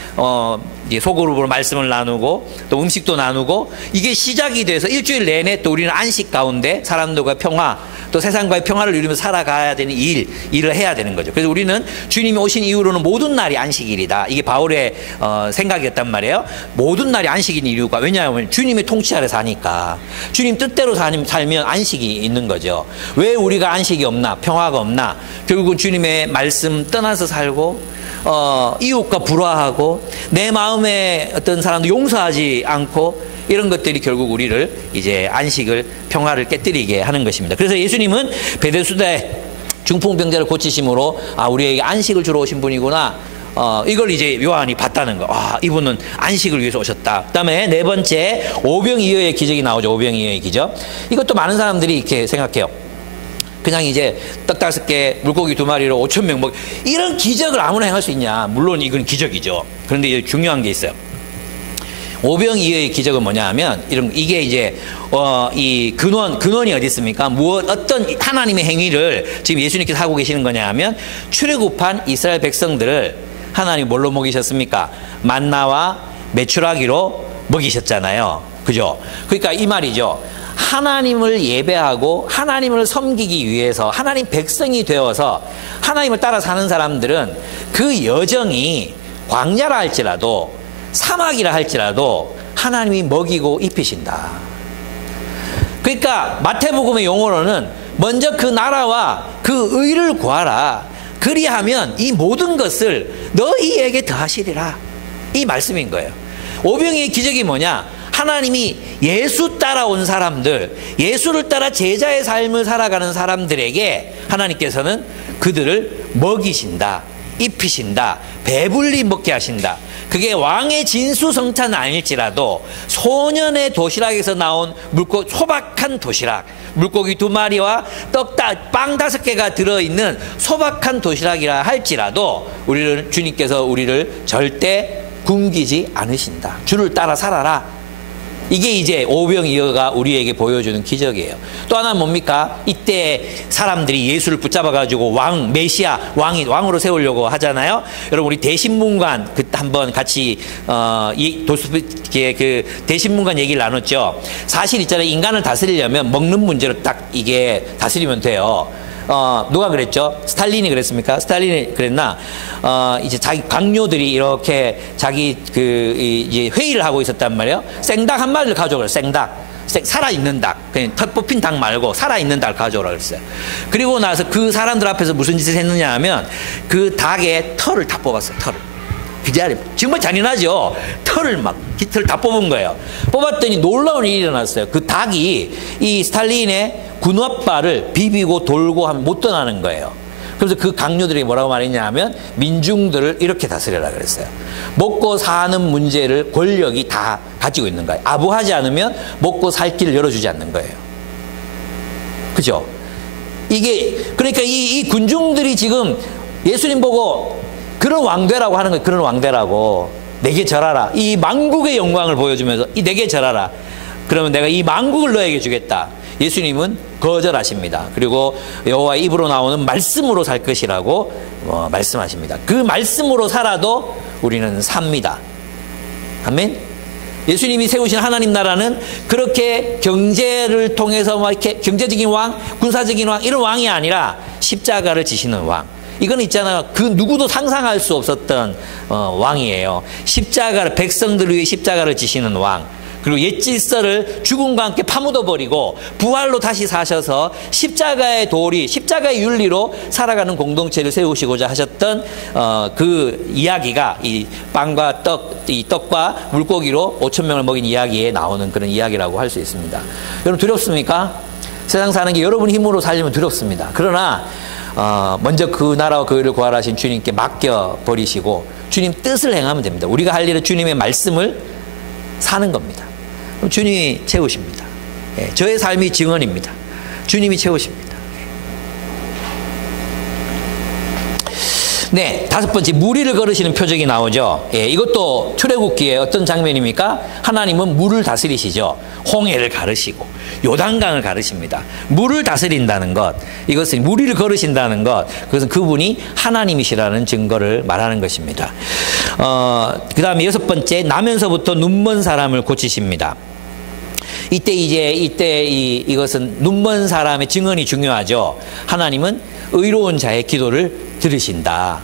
소그룹으로 말씀을 나누고 또 음식도 나누고, 이게 시작이 돼서 일주일 내내 또 우리는 안식 가운데 사람들과 평화, 또 세상과의 평화를 누리면서 살아가야 되는 일을 해야 되는 거죠. 그래서 우리는 주님이 오신 이후로는 모든 날이 안식일이다. 이게 바울의 생각이었단 말이에요. 모든 날이 안식인 이유가, 왜냐하면 주님의 통치 아래 사니까. 주님 뜻대로 살면 안식이 있는 거죠. 왜 우리가 안식이 없나, 평화가 없나? 결국은 주님의 말씀 떠나서 살고, 이웃과 불화하고, 내 마음에 어떤 사람도 용서하지 않고, 이런 것들이 결국 우리를 이제 안식을, 평화를 깨뜨리게 하는 것입니다. 그래서 예수님은 베데스다의 중풍병자를 고치심으로 우리에게 안식을 주러 오신 분이구나. 이걸 이제 요한이 봤다는 거. 이분은 안식을 위해서 오셨다. 그다음에 네 번째, 오병이어의 기적이 나오죠. 오병이어의 기적. 이것도 많은 사람들이 이렇게 생각해요. 그냥 이제 떡 5개, 물고기 2마리로 5,000명 이런 기적을 아무나 행할 수 있냐? 물론 이건 기적이죠. 그런데 이제 중요한 게 있어요. 오병이어의 기적은 뭐냐 하면, 이게 이제 이 근원이 어디 있습니까? 어떤 하나님의 행위를 지금 예수님께서 하고 계시는 거냐 하면, 출애굽한 이스라엘 백성들을 하나님이 뭘로 먹이셨습니까? 만나와 메추라기로 먹이셨잖아요. 그죠? 그러니까 이 말이죠. 하나님을 예배하고 하나님을 섬기기 위해서 하나님 백성이 되어서 하나님을 따라 사는 사람들은 그 여정이 광야라 할지라도 사막이라 할지라도 하나님이 먹이고 입히신다. 그러니까 마태복음의 용어로는 먼저 그 나라와 그 의를 구하라. 그리하면 이 모든 것을 너희에게 더하시리라. 이 말씀인 거예요. 오병이의 기적이 뭐냐? 하나님이 예수 따라온 사람들, 예수를 따라 제자의 삶을 살아가는 사람들에게 하나님께서는 그들을 먹이신다, 입히신다, 배불리 먹게 하신다. 그게 왕의 진수성찬은 아닐지라도 소년의 도시락에서 나온 소박한 도시락, 물고기 2마리와 빵 5개가 들어있는 소박한 도시락이라 할지라도 주님께서 우리를 절대 굶기지 않으신다. 주를 따라 살아라. 이게 이제 오병이어가 우리에게 보여주는 기적이에요. 또 하나는 뭡니까? 이때 사람들이 예수를 붙잡아가지고 메시아, 왕으로 세우려고 하잖아요. 여러분, 우리 대신문관, 한번 같이, 대신문관 얘기를 나눴죠. 사실 있잖아요. 인간을 다스리려면 먹는 문제로 딱 이게 다스리면 돼요. 누가 그랬죠? 스탈린이 그랬습니까? 스탈린이 그랬나? 이제 자기 강요들이 이렇게 자기 이제 회의를 하고 있었단 말이에요. 생닭 한 마리를 가져오라. 생닭. 살아있는 닭. 그냥 털 뽑힌 닭 말고 살아있는 닭을 가져오라 그랬어요. 그리고 나서 그 사람들 앞에서 무슨 짓을 했느냐 하면 그 닭의 털을 다 뽑았어요. 털을. 그 자리에. 정말 잔인하죠? 털을 깃털 다 뽑은 거예요. 뽑았더니 놀라운 일이 일어났어요. 그 닭이 이 스탈린의 군홧발을 비비고 돌고 하면 못 떠나는 거예요. 그래서 그 강요들이 뭐라고 말했냐 하면 민중들을 이렇게 다스려라 그랬어요. 먹고 사는 문제를 권력이 다 가지고 있는 거예요. 아부하지 않으면 먹고 살 길을 열어주지 않는 거예요. 그죠? 그러니까 이 군중들이 지금 예수님 보고 그런 왕되라고 하는 거예요. 그런 왕되라고. 내게 절하라. 이 만국의 영광을 보여주면서 내게 절하라. 그러면 내가 이 만국을 너에게 주겠다. 예수님은 거절하십니다. 그리고 여호와의 입으로 나오는 말씀으로 살 것이라고 말씀하십니다. 그 말씀으로 살아도 우리는 삽니다. 아멘. 예수님이 세우신 하나님 나라는 그렇게 경제를 통해서 이렇게 경제적인 왕, 군사적인 왕 이런 왕이 아니라 십자가를 지시는 왕. 이건 있잖아요. 그 누구도 상상할 수 없었던 왕이에요. 백성들을 위해 십자가를 지시는 왕. 그리고 옛 질서를 죽음과 함께 파묻어버리고 부활로 다시 사셔서 십자가의 윤리로 살아가는 공동체를 세우시고자 하셨던 그 이야기가 이 빵과 떡과 물고기로 5,000명을 먹인 이야기에 나오는 그런 이야기라고 할 수 있습니다. 여러분 두렵습니까? 세상 사는 게 여러분 힘으로 살려면 두렵습니다. 그러나 먼저 그 나라와 그 의를 구하라신 주님께 맡겨버리시고 주님 뜻을 행하면 됩니다. 우리가 할 일은 주님의 말씀을 사는 겁니다. 주님이 채우십니다. 저의 삶이 증언입니다. 주님이 채우십니다. 네, 5번째 무리를 걸으시는 표적이 나오죠. 이것도 출애굽기의 어떤 장면입니까? 하나님은 물을 다스리시죠. 홍해를 가르시고 요단강을 가르십니다. 물을 다스린다는 것, 이것은 무리를 걸으신다는 것, 그것은 그분이 하나님이시라는 증거를 말하는 것입니다. 그 다음에 6번째, 나면서부터 눈먼 사람을 고치십니다. 이것은 눈먼 사람의 증언이 중요하죠. 하나님은 의로운 자의 기도를 들으신다.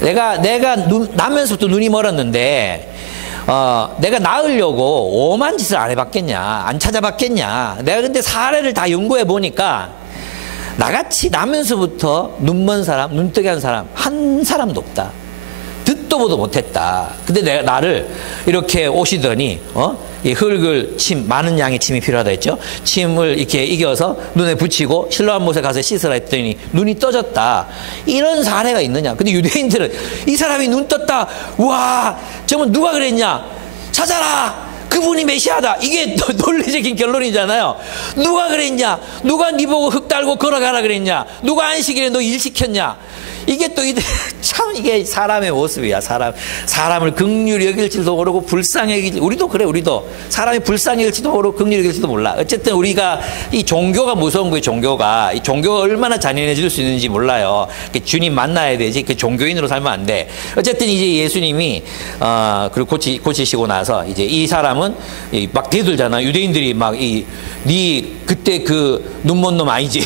내가 나면서부터 눈이 멀었는데, 내가 나으려고 오만 짓을 안 해봤겠냐, 안 찾아봤겠냐. 내가 근데 사례를 다 연구해 보니까 나같이 나면서부터 눈먼 사람, 눈뜨게 한 사람 한 사람도 없다. 듣도 보도 못했다. 근데 나를 이렇게 오시더니 이 흙을 많은 양의 침이 필요하다 했죠. 침을 이렇게 이겨서 눈에 붙이고 실로암 못에 가서 씻으라 했더니 눈이 떠졌다. 이런 사례가 있느냐. 근데 유대인들은 이 사람이 눈 떴다. 와, 정말 누가 그랬냐. 찾아라. 그분이 메시아다. 이게 논리적인 결론이잖아요. 누가 그랬냐. 누가 네 보고 흙 달고 걸어가라 그랬냐. 누가 안식일에 너 일 시켰냐. 이게 또 참 이게 사람의 모습이야. 사람을 긍휼히 여길지도 모르고 불쌍히 여길지. 우리도 그래. 우리도 사람이 불쌍히 여길지도 모르고 긍휼히 여길지도 몰라. 어쨌든 우리가 이 종교가 무서운 거예요. 종교가 얼마나 잔인해질 수 있는지 몰라요. 주님 만나야 되지. 그 종교인으로 살면 안 돼. 어쨌든 이제 예수님이 그리고 고치시고 나서 이제 이 사람은 막 대들잖아. 유대인들이 막 네 그때 그 눈먼 놈 아니지.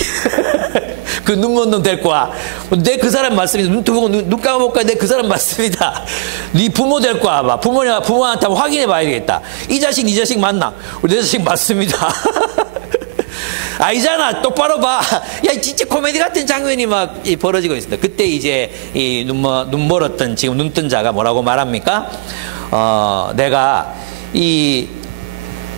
그 눈먼 놈 될 거야. 내 그 사람 맞습니다. 눈 뜨고 눈 감아볼까? 내 그 사람 맞습니다. 네 부모 될 거야. 봐. 부모한테 확인해 봐야 되겠다. 이 자식 네 자식 맞나? 내 자식 맞습니다. 아니잖아. 똑바로 봐. 야, 진짜 코미디 같은 장면이 막 벌어지고 있습니다. 그때 이제 이 눈 멀었던 지금 눈뜬 자가 뭐라고 말합니까? 내가 이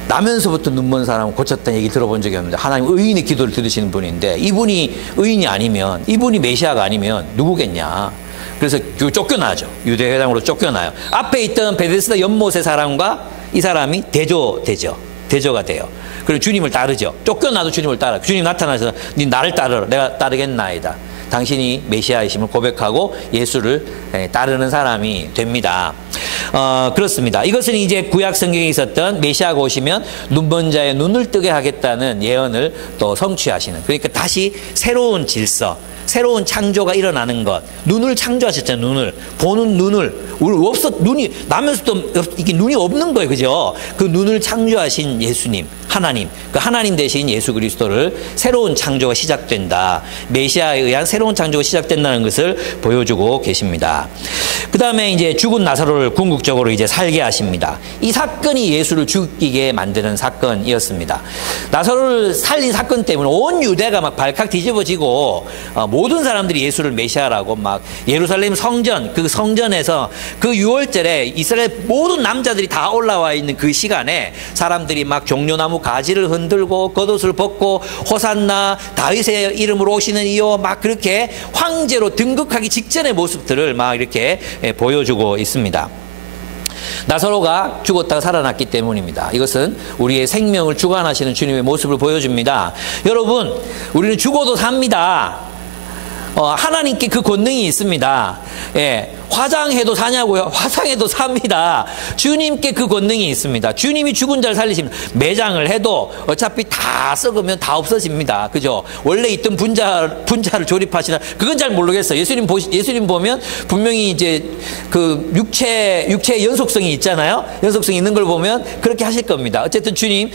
나면서부터 눈먼 사람을 고쳤다는 얘기 들어본 적이 없는데 하나님 의인의 기도를 들으시는 분인데 이분이 의인이 아니면 이분이 메시아가 아니면 누구겠냐. 그래서 쫓겨나죠. 유대회당으로 쫓겨나요. 앞에 있던 베데스다 연못의 사람과 이 사람이 대조되죠. 대조가 돼요. 그리고 주님을 따르죠. 쫓겨나도 주님을 따라. 주님 나타나셔서 네 나를 따르라. 내가 따르겠나이다. 당신이 메시아이심을 고백하고 예수를 따르는 사람이 됩니다. 그렇습니다. 이것은 이제 구약 성경에 있었던 메시아가 오시면 눈먼 자의 눈을 뜨게 하겠다는 예언을 또 성취하시는. 그러니까 다시 새로운 질서, 새로운 창조가 일어나는 것. 눈을 창조하셨잖아요. 눈을 보는 눈을. 눈이 나면서도 이게 눈이 없는 거예요, 그죠? 그 눈을 창조하신 예수님, 하나님, 그 하나님 대신 예수 그리스도를 새로운 창조가 시작된다. 메시아에 의한 새로운 창조가 시작된다는 것을 보여주고 계십니다. 그 다음에 이제 죽은 나사로를 궁극적으로 이제 살게 하십니다. 이 사건이 예수를 죽이게 만드는 사건이었습니다. 나사로를 살린 사건 때문에 온 유대가 막 발칵 뒤집어지고 모든 사람들이 예수를 메시아라고 막 예루살렘 성전, 그 성전에서 그 6월절에 이스라엘 모든 남자들이 다 올라와 있는 그 시간에 사람들이 막 종려나무 가지를 흔들고 겉옷을 벗고 호산나 다윗의 이름으로 오시는 이요 막 그렇게 황제로 등극하기 직전의 모습들을 막 이렇게 보여주고 있습니다. 나사로가 죽었다가 살아났기 때문입니다. 이것은 우리의 생명을 주관하시는 주님의 모습을 보여줍니다. 여러분, 우리는 죽어도 삽니다. 하나님께 그 권능이 있습니다. 예, 화장해도 사냐고요? 화장해도 삽니다. 주님께 그 권능이 있습니다. 주님이 죽은 자를 살리십니다. 매장을 해도 어차피 다 썩으면 다 없어집니다. 그죠? 원래 있던 분자를 조립하시나 그건 잘 모르겠어요. 예수님 보면 분명히 이제 그 육체의 연속성이 있잖아요. 연속성이 있는 걸 보면 그렇게 하실 겁니다. 어쨌든 주님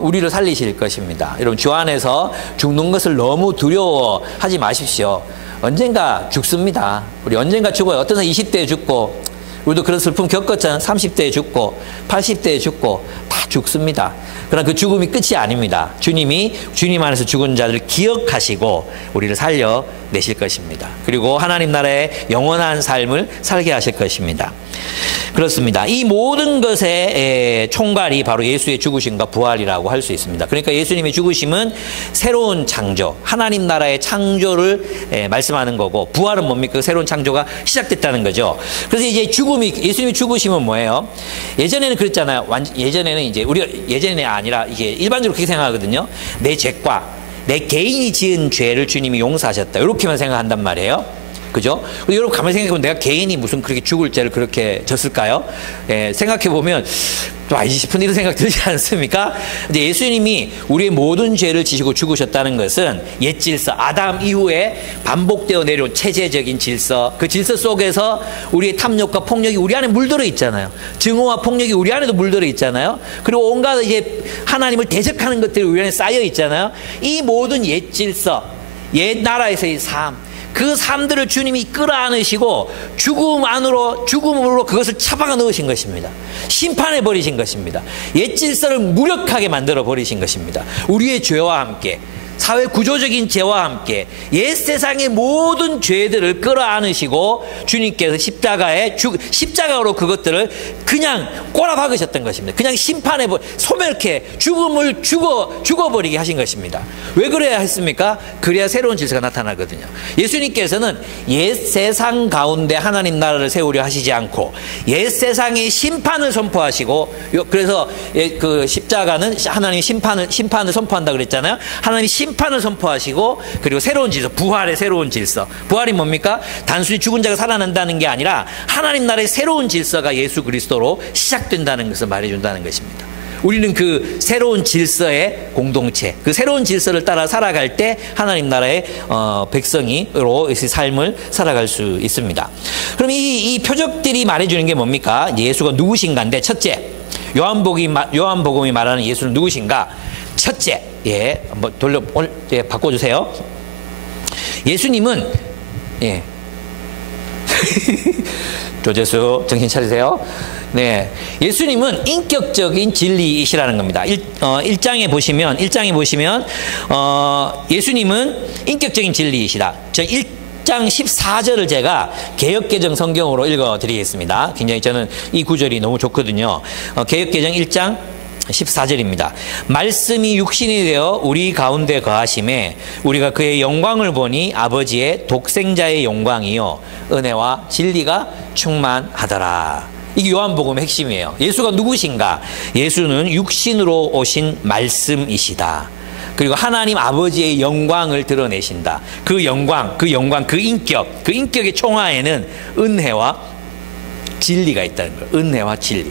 우리를 살리실 것입니다. 여러분 주 안에서 죽는 것을 너무 두려워하지 마십시오. 언젠가 죽습니다. 우리 언젠가 죽어요. 어떤 사람 20대에 죽고, 우리도 그런 슬픔 겪었잖아요. 30대에 죽고, 80대에 죽고, 다 죽습니다. 그러나 그 죽음이 끝이 아닙니다. 주님이 주님 안에서 죽은 자들을 기억하시고 우리를 살려내실 것입니다. 그리고 하나님 나라의 영원한 삶을 살게 하실 것입니다. 그렇습니다. 이 모든 것의 총괄이 바로 예수의 죽으심과 부활이라고 할 수 있습니다. 그러니까 예수님의 죽으심은 새로운 창조, 하나님 나라의 창조를 말씀하는 거고, 부활은 뭡니까? 새로운 창조가 시작됐다는 거죠. 그래서 이제 예수님의 죽으심은 뭐예요? 예전에는 그랬잖아요. 예전에는 이제 우리가 예전에 아니라 이게 일반적으로 그렇게 생각하거든요. 내 죄과 내 개인이 지은 죄를 주님이 용서하셨다. 이렇게만 생각한단 말이에요. 그죠? 여러분 가만히 생각해보면 내가 개인이 무슨 그렇게 죽을 죄를 그렇게 졌을까요? 예, 생각해보면 또 아니지 싶은 이런 생각 들지 않습니까? 이제 예수님이 우리의 모든 죄를 지시고 죽으셨다는 것은 옛 질서, 아담 이후에 반복되어 내려온 체제적인 질서, 그 질서 속에서 우리의 탐욕과 폭력이 우리 안에 물들어 있잖아요. 증오와 폭력이 우리 안에도 물들어 있잖아요. 그리고 온갖 이제 하나님을 대적하는 것들이 우리 안에 쌓여 있잖아요. 이 모든 옛 질서, 옛 나라에서의 삶, 그 삶들을 주님이 끌어안으시고 죽음으로 그것을 처박아 넣으신 것입니다. 심판해 버리신 것입니다. 옛 질서를 무력하게 만들어 버리신 것입니다. 우리의 죄와 함께, 사회 구조적인 죄와 함께 옛 세상의 모든 죄들을 끌어안으시고 주님께서 십자가로 그것들을 그냥 꼬라박으셨던 것입니다. 그냥 소멸케 죽음을 죽어버리게 하신 것입니다. 왜 그래야 했습니까? 그래야 새로운 질서가 나타나거든요. 예수님께서는 옛 세상 가운데 하나님 나라를 세우려 하시지 않고 옛 세상의 심판을 선포하시고, 그래서 그 십자가는 하나님의 심판을 선포한다 그랬잖아요. 하나님이 심판을 선포하시고, 그리고 새로운 질서, 부활의 새로운 질서. 부활이 뭡니까? 단순히 죽은 자가 살아난다는 게 아니라 하나님 나라의 새로운 질서가 예수 그리스도로 시작된다는 것을 말해준다는 것입니다. 우리는 그 새로운 질서의 공동체, 그 새로운 질서를 따라 살아갈 때 하나님 나라의 백성으로 삶을 살아갈 수 있습니다. 그럼 이 표적들이 말해주는 게 뭡니까? 예수가 누구신가인데, 첫째, 요한복음이 말하는 예수는 누구신가? 첫째, 한번 바꿔주세요. 예수님은, 교재수 정신 차리세요. 네, 예수님은 인격적인 진리이시라는 겁니다. 1장에 보시면 예수님은 인격적인 진리이시다. 저 1장 14절을 제가 개역개정 성경으로 읽어드리겠습니다. 굉장히 저는 이 구절이 너무 좋거든요. 개역개정 1장 14절입니다. 말씀이 육신이 되어 우리 가운데 거하심에 우리가 그의 영광을 보니 아버지의 독생자의 영광이요 은혜와 진리가 충만하더라. 이게 요한복음의 핵심이에요. 예수가 누구신가? 예수는 육신으로 오신 말씀이시다. 그리고 하나님 아버지의 영광을 드러내신다. 그 영광, 그 인격, 그 인격의 총하에는 은혜와 진리가 있다는 거예요. 은혜와 진리.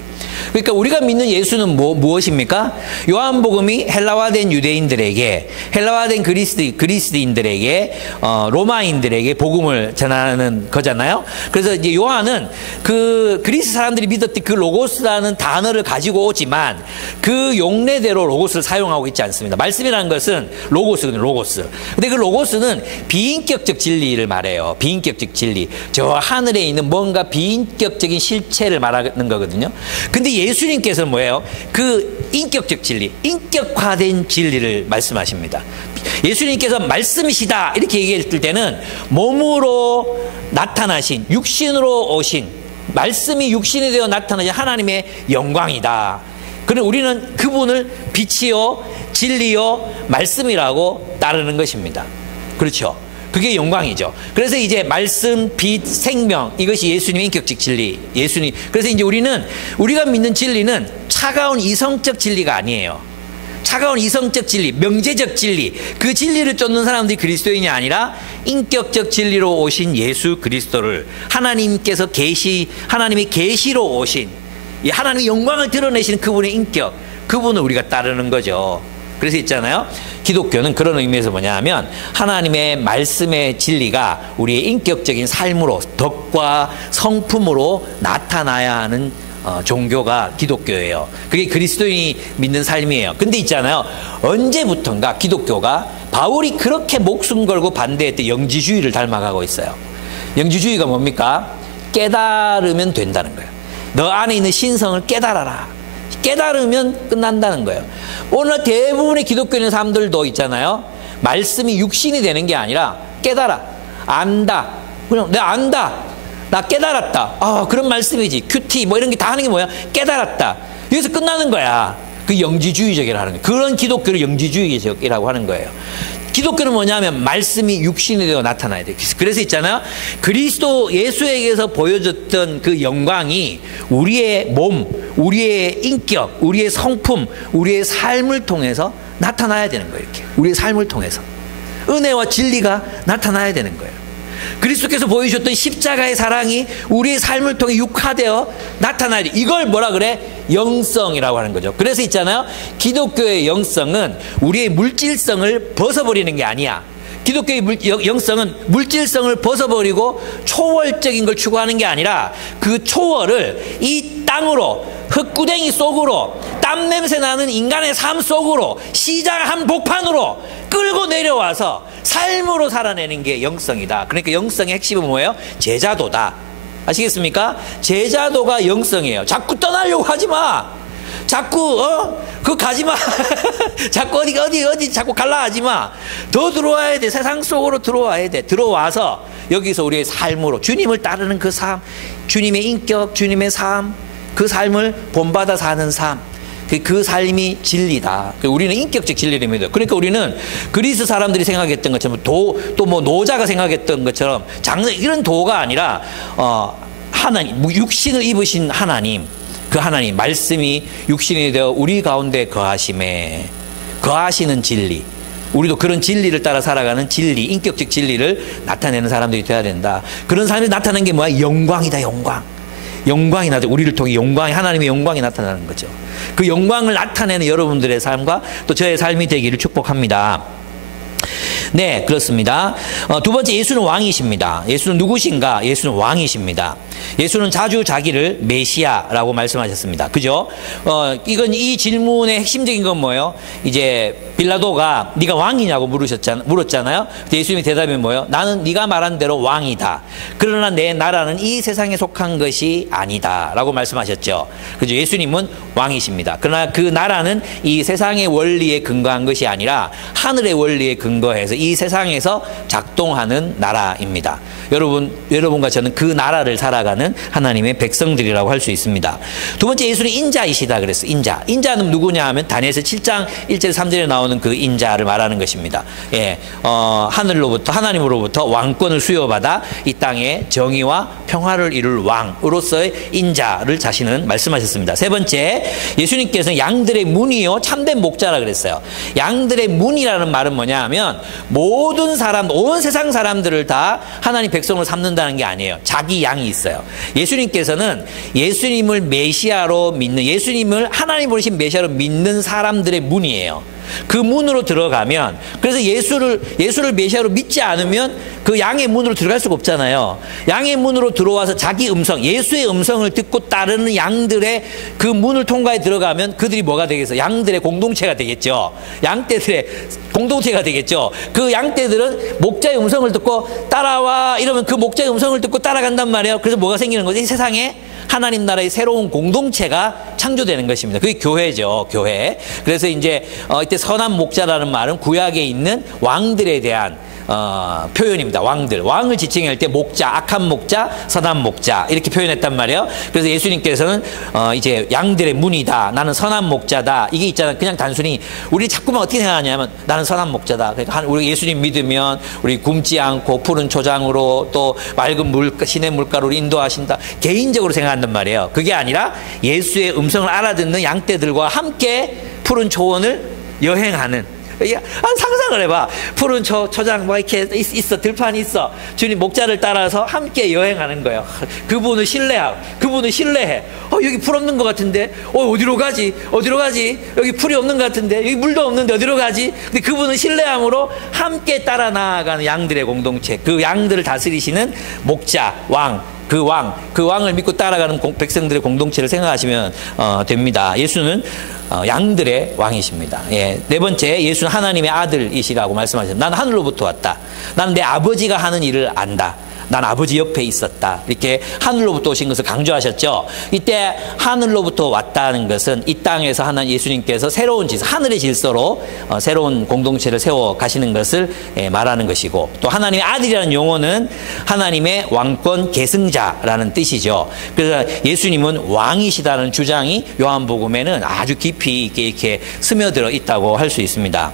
그러니까 우리가 믿는 예수는 무엇입니까? 요한복음이 헬라화된 유대인들에게, 헬라화된 그리스인들에게, 로마인들에게 복음을 전하는 거잖아요. 그래서 이제 요한은 그 그리스 사람들이 믿었던 그 로고스라는 단어를 가지고 오지만 그 용례대로 로고스를 사용하고 있지 않습니다. 말씀이라는 것은 로고스거든요, 로고스. 근데 그 로고스는 비인격적 진리를 말해요. 비인격적 진리. 저 하늘에 있는 뭔가 비인격적인 실체를 말하는 거거든요. 근데 예수님께서는 뭐예요? 그 인격적 진리, 인격화된 진리를 말씀하십니다. 예수님께서 말씀이시다 이렇게 얘기했을 때는 몸으로 나타나신, 육신으로 오신, 말씀이 육신이 되어 나타나신 하나님의 영광이다. 그럼 우리는 그분을 빛이요 진리요 말씀이라고 따르는 것입니다. 그렇죠? 그게 영광이죠. 그래서 이제 말씀, 빛, 생명, 이것이 예수님의 인격적 진리. 예수님. 그래서 이제 우리가 믿는 진리는 차가운 이성적 진리가 아니에요. 차가운 이성적 진리, 명제적 진리. 그 진리를 쫓는 사람들이 그리스도인이 아니라 인격적 진리로 오신 예수 그리스도를 하나님의 계시로 오신, 이 하나님의 영광을 드러내시는 그분의 인격, 그분을 우리가 따르는 거죠. 그래서 있잖아요. 기독교는 그런 의미에서 뭐냐 하면 하나님의 말씀의 진리가 우리의 인격적인 삶으로, 덕과 성품으로 나타나야 하는 종교가 기독교예요. 그게 그리스도인이 믿는 삶이에요. 근데 있잖아요. 언제부턴가 기독교가 바울이 그렇게 목숨 걸고 반대했던 영지주의를 닮아가고 있어요. 영지주의가 뭡니까? 깨달으면 된다는 거예요. 너 안에 있는 신성을 깨달아라. 깨달으면 끝난다는 거예요. 오늘 대부분의 기독교인 사람들도 있잖아요. 말씀이 육신이 되는 게 아니라 깨달아, 안다. 그냥 내가 안다. 나 깨달았다. 그런 말씀이지. 큐티 뭐 이런 게 다 하는 게 뭐야? 깨달았다. 여기서 끝나는 거야. 그 영지주의적이라고 하는 거예요. 그런 기독교를 영지주의적이라고 하는 거예요. 기독교는 뭐냐면 말씀이 육신이 되어 나타나야 돼요. 그래서 있잖아요. 그리스도 예수에게서 보여줬던 그 영광이 우리의 몸, 우리의 인격, 우리의 성품, 우리의 삶을 통해서 나타나야 되는 거예요. 이렇게. 우리의 삶을 통해서. 은혜와 진리가 나타나야 되는 거예요. 그리스도께서 보여주셨던 십자가의 사랑이 우리의 삶을 통해 육화되어 나타나야 돼. 이걸 뭐라 그래? 영성이라고 하는 거죠. 그래서 있잖아요. 기독교의 영성은 우리의 물질성을 벗어버리는 게 아니야. 기독교의 영성은 물질성을 벗어버리고 초월적인 걸 추구하는 게 아니라 그 초월을 이 땅으로, 흙구덩이 속으로, 땀 냄새 나는 인간의 삶 속으로, 시장 한 복판으로 끌고 내려와서 삶으로 살아내는 게 영성이다. 그러니까 영성의 핵심은 뭐예요? 제자도다. 아시겠습니까? 제자도가 영성이에요. 자꾸 떠나려고 하지 마. 자꾸 그거 가지 마. 자꾸 어디 자꾸 갈라 하지 마. 더 들어와야 돼. 세상 속으로 들어와야 돼. 들어와서 여기서 우리의 삶으로 주님을 따르는 그 삶, 주님의 인격, 주님의 삶, 그 삶을 본받아 사는 삶, 그 삶이 진리다. 우리는 인격적 진리를 믿어요. 그러니까 우리는 그리스 사람들이 생각했던 것처럼 또 뭐 노자가 생각했던 것처럼 이런 도가 아니라 하나님, 육신을 입으신 하나님, 그 하나님 말씀이 육신이 되어 우리 가운데 거하심에, 거하시는 진리, 우리도 그런 진리를 따라 살아가는 진리, 인격적 진리를 나타내는 사람들이 돼야 된다. 그런 사람이 나타내는 게 뭐야? 영광이다. 영광이 나타나, 우리를 통해 하나님의 영광이 나타나는 거죠. 그 영광을 나타내는 여러분들의 삶과 또 저의 삶이 되기를 축복합니다. 네, 그렇습니다. 두 번째, 예수는 왕이십니다. 예수는 누구신가? 예수는 왕이십니다. 예수는 자주 자기를 메시아라고 말씀하셨습니다. 그죠? 이건 이 질문의 핵심적인 건 뭐예요? 이제 빌라도가 네가 왕이냐고 물었잖아요. 예수님의 대답이 뭐예요? 나는 네가 말한 대로 왕이다. 그러나 내 나라는 이 세상에 속한 것이 아니다라고 말씀하셨죠. 그죠? 예수님은 왕이십니다. 그러나 그 나라는 이 세상의 원리에 근거한 것이 아니라 하늘의 원리에 근거해서 이 세상에서 작동하는 나라입니다. 여러분과 저는 그 나라를 살아가는 하나님의 백성들이라고 할 수 있습니다. 두 번째, 예수는 인자이시다 그랬어요. 인자는 누구냐 하면 다니엘서 7장 1절 3절에 나오는 그 인자를 말하는 것입니다. 예, 하나님으로부터 왕권을 수여받아 이 땅에 정의와 평화를 이룰 왕으로서의 인자를 자신은 말씀하셨습니다. 세 번째, 예수님께서는 양들의 문이요 참된 목자라 그랬어요. 양들의 문이라는 말은 뭐냐 하면 모든 사람, 온 세상 사람들을 다 하나님 백성으로 삼는다는 게 아니에요. 자기 양이 있어요. 예수님께서는 예수님을 메시아로 믿는, 예수님을 하나님 보내신 메시아로 믿는 사람들의 문이에요. 그 문으로 들어가면, 그래서 예수를 메시아로 믿지 않으면 그 양의 문으로 들어갈 수가 없잖아요. 양의 문으로 들어와서 자기 음성, 예수의 음성을 듣고 따르는 양들의 그 문을 통과해 들어가면 그들이 뭐가 되겠어요? 양들의 공동체가 되겠죠. 양떼들의 공동체가 되겠죠. 그 양떼들은 목자의 음성을 듣고 따라와 이러면 그 목자의 음성을 듣고 따라간단 말이에요. 그래서 뭐가 생기는 거죠? 이 세상에 하나님 나라의 새로운 공동체가 창조되는 것입니다. 그게 교회죠, 교회. 그래서 이제 이때 선한 목자라는 말은 구약에 있는 왕들에 대한 표현입니다. 왕을 지칭할 때 목자, 악한 목자, 선한 목자 이렇게 표현했단 말이에요. 그래서 예수님께서는 이제 양들의 문이다, 나는 선한 목자다, 이게 있잖아요. 그냥 단순히 우리 자꾸만 어떻게 생각하냐면 나는 선한 목자다. 그러니까 우리 예수님 믿으면 우리 굶지 않고 푸른 초장으로 또 맑은 시냇 물가로 인도하신다, 개인적으로 생각한단 말이에요. 그게 아니라 예수의 음성을 알아듣는 양떼들과 함께 푸른 초원을 여행하는, 상상을 해봐. 푸른 초장 뭐 이렇게 있어, 들판이 있어. 주님 목자를 따라서 함께 여행하는 거예요. 그분을 신뢰해. 여기 풀 없는 것 같은데, 어디로 가지? 여기 풀이 없는 것 같은데, 여기 물도 없는데 어디로 가지? 근데 그분을 신뢰함으로 함께 따라 나아가는 양들의 공동체, 그 양들을 다스리시는 목자, 그 왕을 믿고 따라가는 백성들의 공동체를 생각하시면 됩니다. 예수는 양들의 왕이십니다. 예. 네 번째, 예수는 하나님의 아들이시라고 말씀하셨습니다. 나는 하늘로부터 왔다. 나는 내 아버지가 하는 일을 안다. 난 아버지 옆에 있었다. 이렇게 하늘로부터 오신 것을 강조하셨죠. 이때 하늘로부터 왔다는 것은 이 땅에서 하나님 예수님께서 새로운 질서, 하늘의 질서로 새로운 공동체를 세워 가시는 것을 말하는 것이고, 또 하나님의 아들이라는 용어는 하나님의 왕권 계승자라는 뜻이죠. 그래서 예수님은 왕이시다는 주장이 요한복음에는 아주 깊이 있게 이렇게 스며들어 있다고 할 수 있습니다.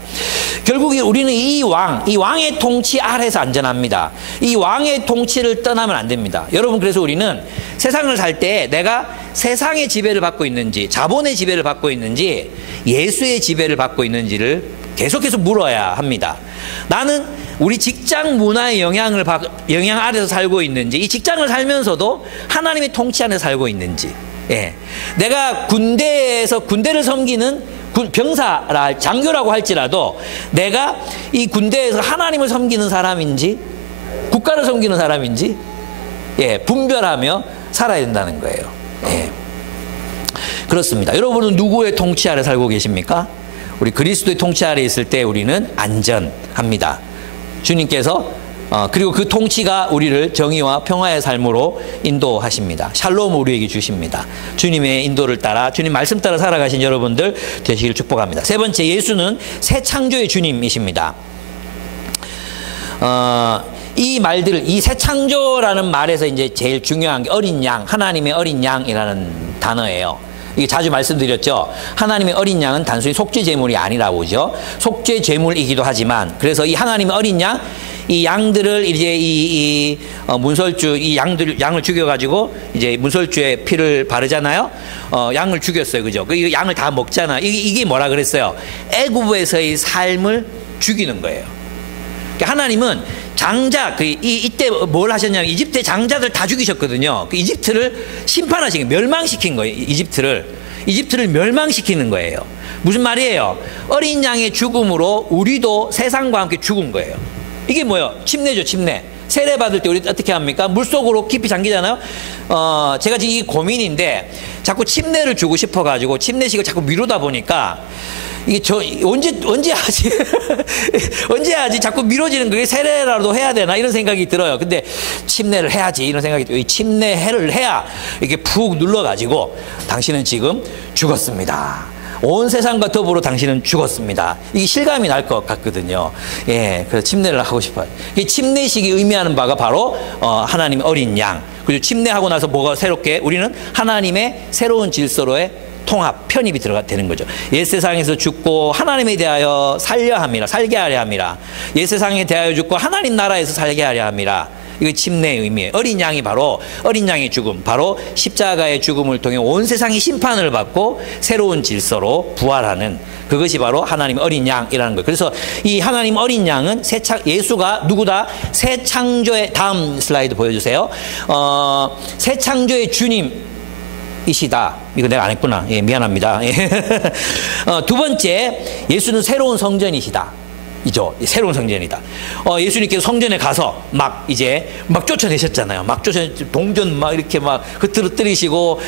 결국 우리는 이 왕의 통치 아래서 안전합니다. 이 왕의 통치를 떠나면 안 됩니다. 여러분, 그래서 우리는 세상을 살 때 내가 세상의 지배를 받고 있는지, 자본의 지배를 받고 있는지, 예수의 지배를 받고 있는지를 계속해서 물어야 합니다. 나는 우리 직장 문화의 영향 아래서 살고 있는지, 이 직장을 살면서도 하나님의 통치 안에 살고 있는지, 내가 군대를 섬기는 병사라 장교라고 할지라도 내가 이 군대에서 하나님을 섬기는 사람인지 국가를 섬기는 사람인지 분별하며 살아야 된다는 거예요. 그렇습니다. 여러분은 누구의 통치 아래 살고 계십니까? 우리 그리스도의 통치 아래 있을 때 우리는 안전합니다. 주님께서 그리고 그 통치가 우리를 정의와 평화의 삶으로 인도하십니다. 샬롬을 우리에게 주십니다. 주님의 인도를 따라, 주님 말씀 따라 살아가신 여러분들 되시길 축복합니다. 세 번째, 예수는 새 창조의 주님이십니다. 이 말들을, 이 새 창조라는 말에서 이제 제일 중요한 게 어린 양, 하나님의 어린 양이라는 단어예요. 이게 자주 말씀드렸죠. 하나님의 어린 양은 단순히 속죄 제물이 아니라고 그죠. 속죄 제물이기도 하지만, 그래서 이 하나님의 어린 양, 이 양들을 이제 문설주, 양을 죽여가지고 이제 문설주에 피를 바르잖아요. 양을 죽였어요, 그죠? 그 양을 다 먹잖아. 이게 뭐라 그랬어요? 애굽에서의 삶을 죽이는 거예요. 그러니까 하나님은 이때 뭘 하셨냐면 이집트의 장자들 다 죽이셨거든요. 그 이집트를 심판하신 거예요. 멸망시킨 거예요. 이집트를 멸망시키는 거예요. 무슨 말이에요? 어린 양의 죽음으로 우리도 세상과 함께 죽은 거예요. 이게 뭐예요? 침례죠, 침례. 세례 받을 때 우리 어떻게 합니까? 물속으로 깊이 잠기잖아요. 제가 지금 이 고민인데 자꾸 침례를 주고 싶어가지고 침례식을 자꾸 미루다 보니까 이게 언제 하지? 언제 하지? 자꾸 미뤄지는 그게 세례라도 해야 되나 이런 생각이 들어요. 근데 침례를 해야지 이런 생각이 들어요. 이 침례를 해야 이렇게 푹 눌러가지고 당신은 지금 죽었습니다. 온 세상과 더불어 당신은 죽었습니다. 이게 실감이 날 것 같거든요. 예, 그래서 침례를 하고 싶어요. 이 침례식이 의미하는 바가 바로 하나님의 어린 양. 그리고 침례하고 나서 뭐가 새롭게 우리는 하나님의 새로운 질서로의 통합, 편입이 되는 거죠. 옛 세상에서 죽고 하나님에 대하여 살게 하려 함이라. 옛 세상에 대하여 죽고 하나님 나라에서 살게 하려 함이라. 이거 침례의 의미예요. 어린 양의 죽음, 바로 십자가의 죽음을 통해 온 세상이 심판을 받고 새로운 질서로 부활하는 그것이 바로 하나님의 어린 양이라는 거예요. 그래서 이 하나님 어린 양은 예수가 누구다? 새 창조의, 다음 슬라이드 보여주세요. 새 창조의 주님이시다. 이거 내가 안 했구나. 예, 미안합니다. 두 번째, 예수는 새로운 성전이시다. 이죠. 새로운 성전이다. 예수님께서 성전에 가서 막 쫓아내셨잖아요. 동전 이렇게 흐트러뜨리시고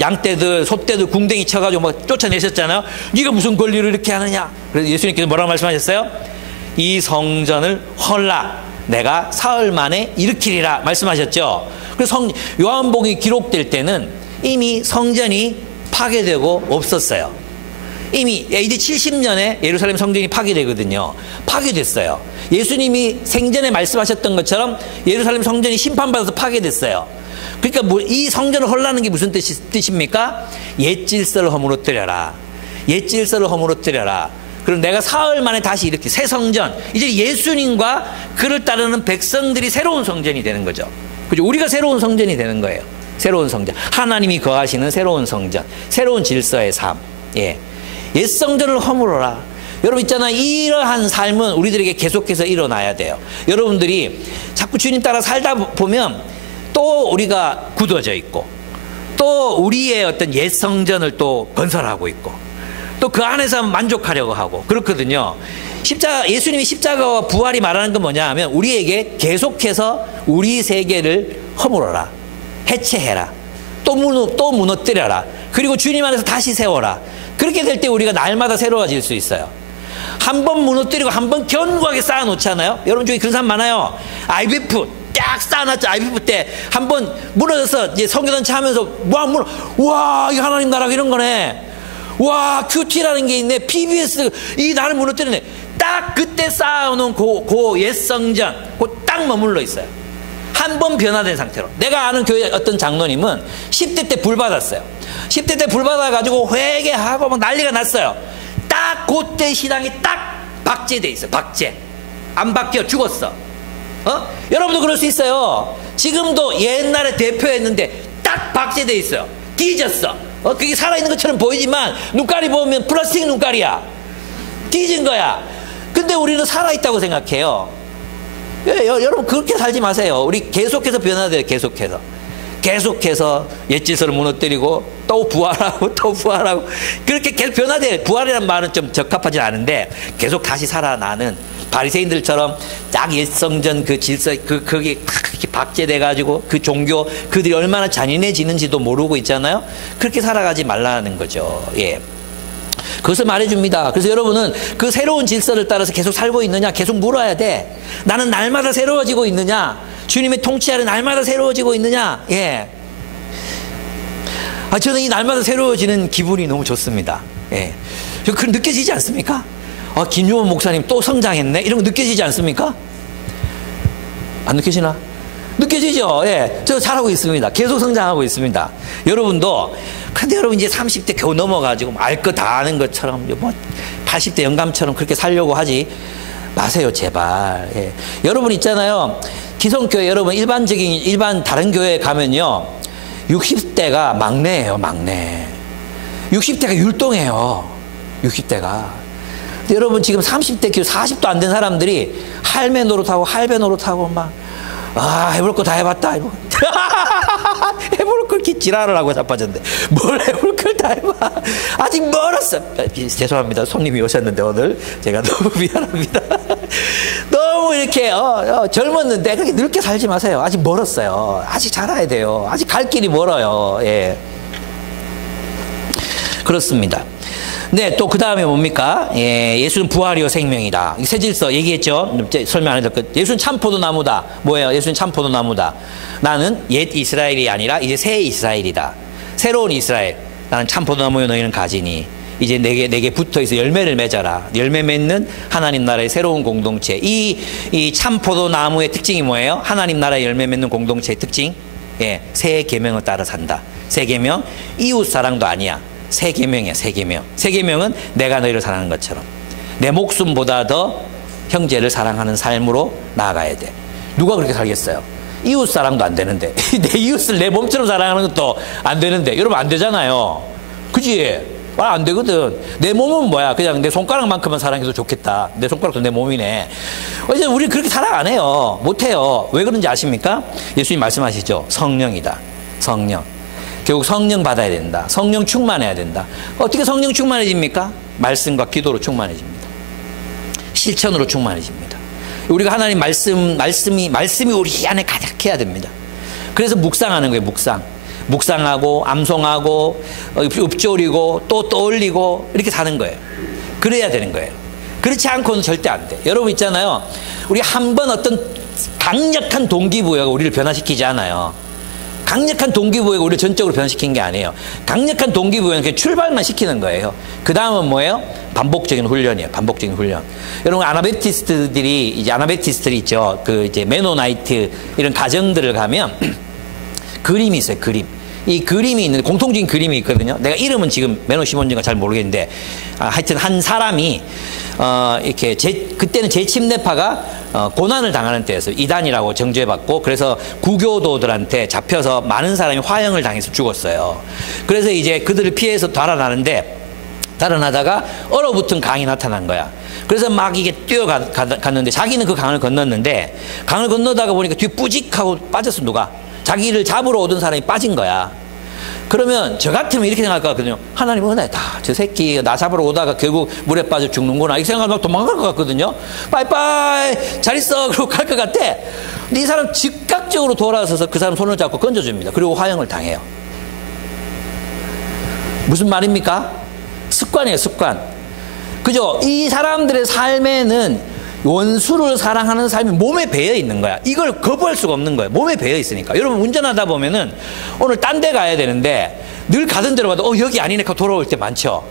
양떼들, 소떼들 궁뎅이 쳐가지고 막 쫓아내셨잖아요. 네가 무슨 권리를 이렇게 하느냐. 그래서 예수님께서 뭐라고 말씀하셨어요? 이 성전을 헐라 내가 사흘 만에 일으키리라 말씀하셨죠. 그래서 요한복음이 기록될 때는 이미 성전이 파괴되고 없었어요. 이미 AD 70년에 예루살렘 성전이 파괴되거든요. 파괴됐어요. 예수님이 생전에 말씀하셨던 것처럼 예루살렘 성전이 심판받아서 파괴됐어요. 그러니까 이 성전을 헐라는 게 무슨 뜻입니까? 옛 질서를 허물어뜨려라. 옛 질서를 허물어뜨려라. 그럼 내가 사흘 만에 다시 이렇게 새 성전, 이제 예수님과 그를 따르는 백성들이 새로운 성전이 되는 거죠. 그죠? 우리가 새로운 성전이 되는 거예요. 새로운 성전. 하나님이 거하시는 새로운 성전. 새로운 질서의 삶. 예. 옛 성전을 허물어라. 여러분 있잖아요. 이러한 삶은 우리들에게 계속해서 일어나야 돼요. 여러분들이 자꾸 주님 따라 살다 보면 또 우리가 굳어져 있고 또 우리의 어떤 옛 성전을 또 건설하고 있고 또 그 안에서 만족하려고 하고 그렇거든요. 예수님이 십자가와 부활이 말하는 건 뭐냐 하면 우리에게 계속해서 우리 세계를 허물어라. 해체해라. 또 무너뜨려라. 그리고 주님 안에서 다시 세워라. 그렇게 될 때 우리가 날마다 새로워질 수 있어요. 한 번 무너뜨리고 한 번 견고하게 쌓아놓잖아요. 여러분 중에 그런 사람 많아요. IBF 딱 쌓아놨죠. IBF 때 한 번 무너져서 이제 성교단체 하면서 와 이 하나님 나라 이런 거네. 와 QT라는 게 있네. PBS 이 나를 무너뜨리네. 딱 그때 쌓아놓은 그 옛 성전 딱 머물러 있어요. 한 번 변화된 상태로. 내가 아는 교회 어떤 장로님은 10대 때 불 받았어요. 10대 때 불 받아가지고 회개하고 막 난리가 났어요. 딱 그때 신앙이 딱 박제돼 있어요. 박제. 안 바뀌어. 죽었어. 여러분도 그럴 수 있어요. 지금도 옛날에 대표했는데 딱 박제돼 있어요. 뒤졌어. 그게 살아있는 것처럼 보이지만 눈깔이 보면 플라스틱 눈깔이야. 뒤진 거야. 근데 우리는 살아있다고 생각해요. 여러분 그렇게 살지 마세요. 우리 계속해서 변화돼요. 계속해서 옛 질서를 무너뜨리고 또 부활하고 또 부활하고 그렇게 계속 변화돼요. 부활이라는 말은 좀 적합하지 않은데 계속 다시 살아나는 바리새인들처럼 딱 옛 성전 그 질서 그게 이렇게 박제돼 가지고 그 종교 그들이 얼마나 잔인해지는지도 모르고 있잖아요. 그렇게 살아가지 말라는 거죠. 예. 그것을 말해줍니다. 그래서 여러분은 그 새로운 질서를 따라서 계속 살고 있느냐 계속 물어야 돼. 나는 날마다 새로워지고 있느냐, 주님의 통치 아래 날마다 새로워지고 있느냐. 예. 저는 이 날마다 새로워지는 기분이 너무 좋습니다. 예. 그 느껴지지 않습니까? 김유원 목사님 또 성장했네 이런 거 느껴지지 않습니까? 안 느껴지나? 느껴지죠? 예. 저 잘하고 있습니다. 계속 성장하고 있습니다. 여러분도 근데 여러분 이제 30대 겨우 넘어가지고 알 거 다 아는 것처럼 뭐 80대 영감처럼 그렇게 살려고 하지 마세요, 제발. 예. 여러분 있잖아요. 기성교회 여러분 일반 다른 교회에 가면요. 60대가 막내예요, 막내. 60대가 율동해요. 60대가. 근데 여러분 지금 30대 40도 안 된 사람들이 할매 노릇하고 할배 노릇하고 막 해볼 거 다 해봤다. 해볼 걸 이렇게 지랄을 하고 자빠졌는데 뭘 해볼 걸 다 해봐. 아직 멀었어. 죄송합니다. 손님이 오셨는데 오늘 제가 너무 미안합니다. 너무 너무 이렇게 젊었는데 그렇게 늙게 살지 마세요. 아직 멀었어요. 아직 자라야 돼요. 아직 갈 길이 멀어요. 예. 그렇습니다. 네, 또 그 다음에 뭡니까? 예, 예수는 부활이요 생명이다. 세질서 얘기했죠. 설명 안 해도 예수는 참포도나무다. 뭐예요? 예수는 참포도나무다. 나는 옛 이스라엘이 아니라 이제 새 이스라엘이다. 새로운 이스라엘. 나는 참포도나무요 너희는 가지니. 이제 내게 붙어있어 열매를 맺어라. 열매 맺는 하나님 나라의 새로운 공동체. 이 참포도나무의 특징이 뭐예요? 하나님 나라의 열매 맺는 공동체의 특징. 예, 새 계명을 따라 산다. 새 계명, 이웃 사랑도 아니야. 새 계명이야, 새 계명. 새 계명은 내가 너희를 사랑하는 것처럼 내 목숨보다 더 형제를 사랑하는 삶으로 나아가야 돼. 누가 그렇게 살겠어요? 이웃 사랑도 안 되는데 내 이웃을 내 몸처럼 사랑하는 것도 안 되는데 여러분 안 되잖아요. 그지? 안 되거든. 내 몸은 뭐야? 그냥 내 손가락만큼만 사랑해도 좋겠다. 내 손가락도 내 몸이네. 이제 우리 그렇게 사랑 안 해요. 못 해요. 왜 그런지 아십니까? 예수님 말씀하시죠. 성령이다. 성령. 결국 성령 받아야 된다. 성령 충만해야 된다. 어떻게 성령 충만해집니까? 말씀과 기도로 충만해집니다. 실천으로 충만해집니다. 우리가 하나님 말씀이 우리 안에 가득해야 됩니다. 그래서 묵상하는 거예요. 묵상하고 암송하고 읊조리고 또 떠올리고 이렇게 사는 거예요. 그래야 되는 거예요. 그렇지 않고는 절대 안 돼. 여러분 있잖아요. 우리 한 번 어떤 강력한 동기부여가 우리를 변화시키지 않아요. 강력한 동기부여가 우리를 전적으로 변화시킨 게 아니에요. 강력한 동기부여는 그냥 출발만 시키는 거예요. 그 다음은 뭐예요? 반복적인 훈련이에요. 반복적인 훈련. 여러분 아나베티스트들이 있죠. 그 이제 메노나이트 이런 가정들을 가면 그림이 있어요. 이 그림이 있는 공통적인 그림이 있거든요. 내가 이름은 지금 메노 시몬즈가 잘 모르겠는데 하여튼 한 사람이 이렇게 그때는 재침례파가 고난을 당하는 때였어요. 이단이라고 정죄받고 그래서 구교도들한테 잡혀서 많은 사람이 화형을 당해서 죽었어요. 그래서 이제 그들을 피해서 달아나다가 얼어붙은 강이 나타난 거야. 그래서 막 이게 뛰어갔는데 자기는 그 강을 건넜는데 강을 건너다가 보니까 뒤에 뿌직하고 빠졌어. 누가? 자기를 잡으러 오던 사람이 빠진 거야. 그러면 저 같으면 이렇게 생각할 것 같거든요. 하나님 은혜다. 저 새끼 나 잡으러 오다가 결국 물에 빠져 죽는구나. 이렇게 생각하면 도망갈 것 같거든요. 빠이빠이 잘 있어. 그러고 갈 것 같아. 근데 이 사람 즉각적으로 돌아서서 그 사람 손을 잡고 건져줍니다. 그리고 화형을 당해요. 무슨 말입니까? 습관이에요. 습관. 그죠? 이 사람들의 삶에는 원수를 사랑하는 삶이 몸에 배어 있는 거야. 이걸 거부할 수가 없는 거야. 몸에 배어 있으니까. 여러분 운전하다 보면은 오늘 딴 데 가야 되는데 늘 가던 데로 가도 여기 아니네 하고 돌아올 때 많죠.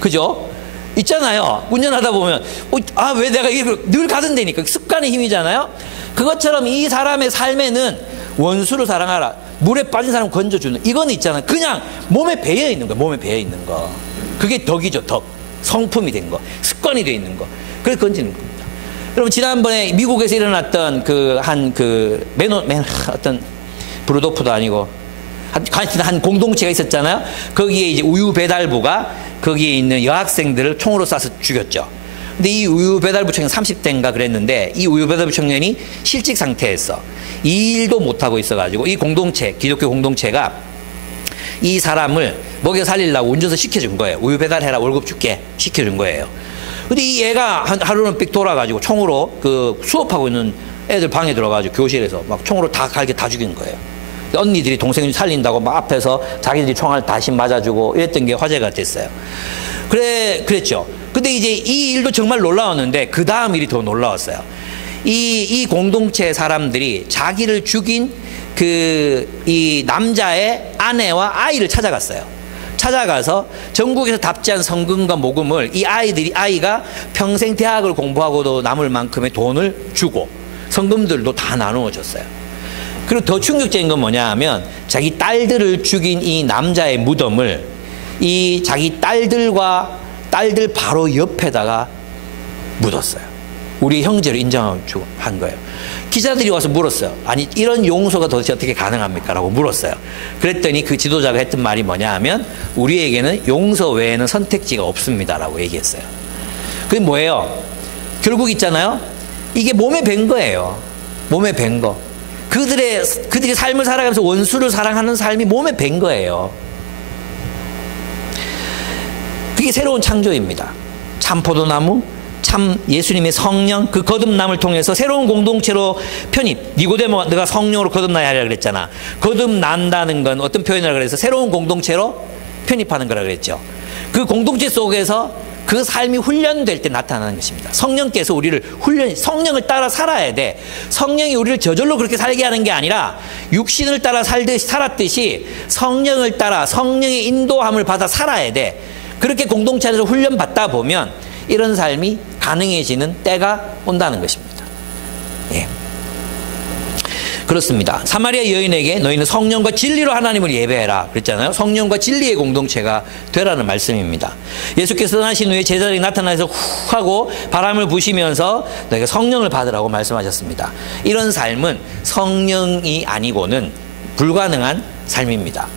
그죠? 있잖아요. 운전하다 보면 왜 내가 이걸 늘 가던 데니까 습관의 힘이잖아요. 그것처럼 이 사람의 삶에는 원수를 사랑하라. 물에 빠진 사람 건져주는 이거는 있잖아요. 그냥 몸에 배어 있는 거야. 몸에 배어 있는 거. 그게 덕이죠. 덕. 성품이 된 거. 습관이 되어 있는 거. 그래서 건지는 겁니다. 여러분 지난번에 미국에서 일어났던 어떤 브루도프도 아니고 한 공동체가 있었잖아요. 거기에 이제 우유 배달부가 거기에 있는 여학생들을 총으로 쏴서 죽였죠. 근데 이 우유 배달부 청년 30대인가 그랬는데 이 우유 배달부 청년이 실직 상태에서 이 일도 못하고 있어가지고 이 공동체, 기독교 공동체가 이 사람을 먹여 살리려고 운전서 시켜준 거예요. 우유 배달해라 월급 줄게 시켜준 거예요. 근데 이 애가 하루는 삑 돌아가지고 총으로 그 수업하고 있는 애들 방에 들어가지고 교실에서 막 총으로 다 갈게 다 죽인 거예요. 언니들이 동생을 살린다고 막 앞에서 자기들이 총알 다시 맞아주고 이랬던 게 화제가 됐어요. 그랬죠. 근데 이제 이 일도 정말 놀라웠는데 그 다음 일이 더 놀라웠어요. 이 공동체 사람들이 자기를 죽인 이 남자의 아내와 아이를 찾아갔어요. 찾아가서 전국에서 답지한 성금과 모금을 아이가 평생 대학을 공부하고도 남을 만큼의 돈을 주고 성금들도 다 나누어 줬어요. 그리고 더 충격적인 건 뭐냐 하면 자기 딸들을 죽인 이 남자의 무덤을 이 자기 딸들 바로 옆에다가 묻었어요. 우리 형제를 인정한 거예요. 기자들이 와서 물었어요. 아니 이런 용서가 도대체 어떻게 가능합니까? 라고 물었어요. 그랬더니 그 지도자가 했던 말이 뭐냐 하면 우리에게는 용서 외에는 선택지가 없습니다 라고 얘기했어요. 그게 뭐예요? 결국 있잖아요. 이게 몸에 밴 거예요. 몸에 밴 거. 그들이 삶을 살아가면서 원수를 사랑하는 삶이 몸에 밴 거예요. 그게 새로운 창조입니다. 참포도나무, 참 예수님의 성령 그 거듭남을 통해서 새로운 공동체로 편입. 니고데모 내가 성령으로 거듭나야 하라 그랬잖아. 거듭난다는 건 어떤 표현이라 그래서 새로운 공동체로 편입하는 거라 그랬죠. 그 공동체 속에서 그 삶이 훈련될 때 나타나는 것입니다. 성령께서 우리를 성령을 따라 살아야 돼. 성령이 우리를 저절로 그렇게 살게 하는 게 아니라 육신을 따라 살았듯이 성령을 따라 성령의 인도함을 받아 살아야 돼. 그렇게 공동체 안에서 훈련받다 보면 이런 삶이 가능해지는 때가 온다는 것입니다. 예. 그렇습니다. 사마리아 여인에게 너희는 성령과 진리로 하나님을 예배해라 그랬잖아요. 성령과 진리의 공동체가 되라는 말씀입니다. 예수께서 떠나신 후에 제자들이 나타나서 후 하고 바람을 부시면서 너희가 성령을 받으라고 말씀하셨습니다. 이런 삶은 성령이 아니고는 불가능한 삶입니다.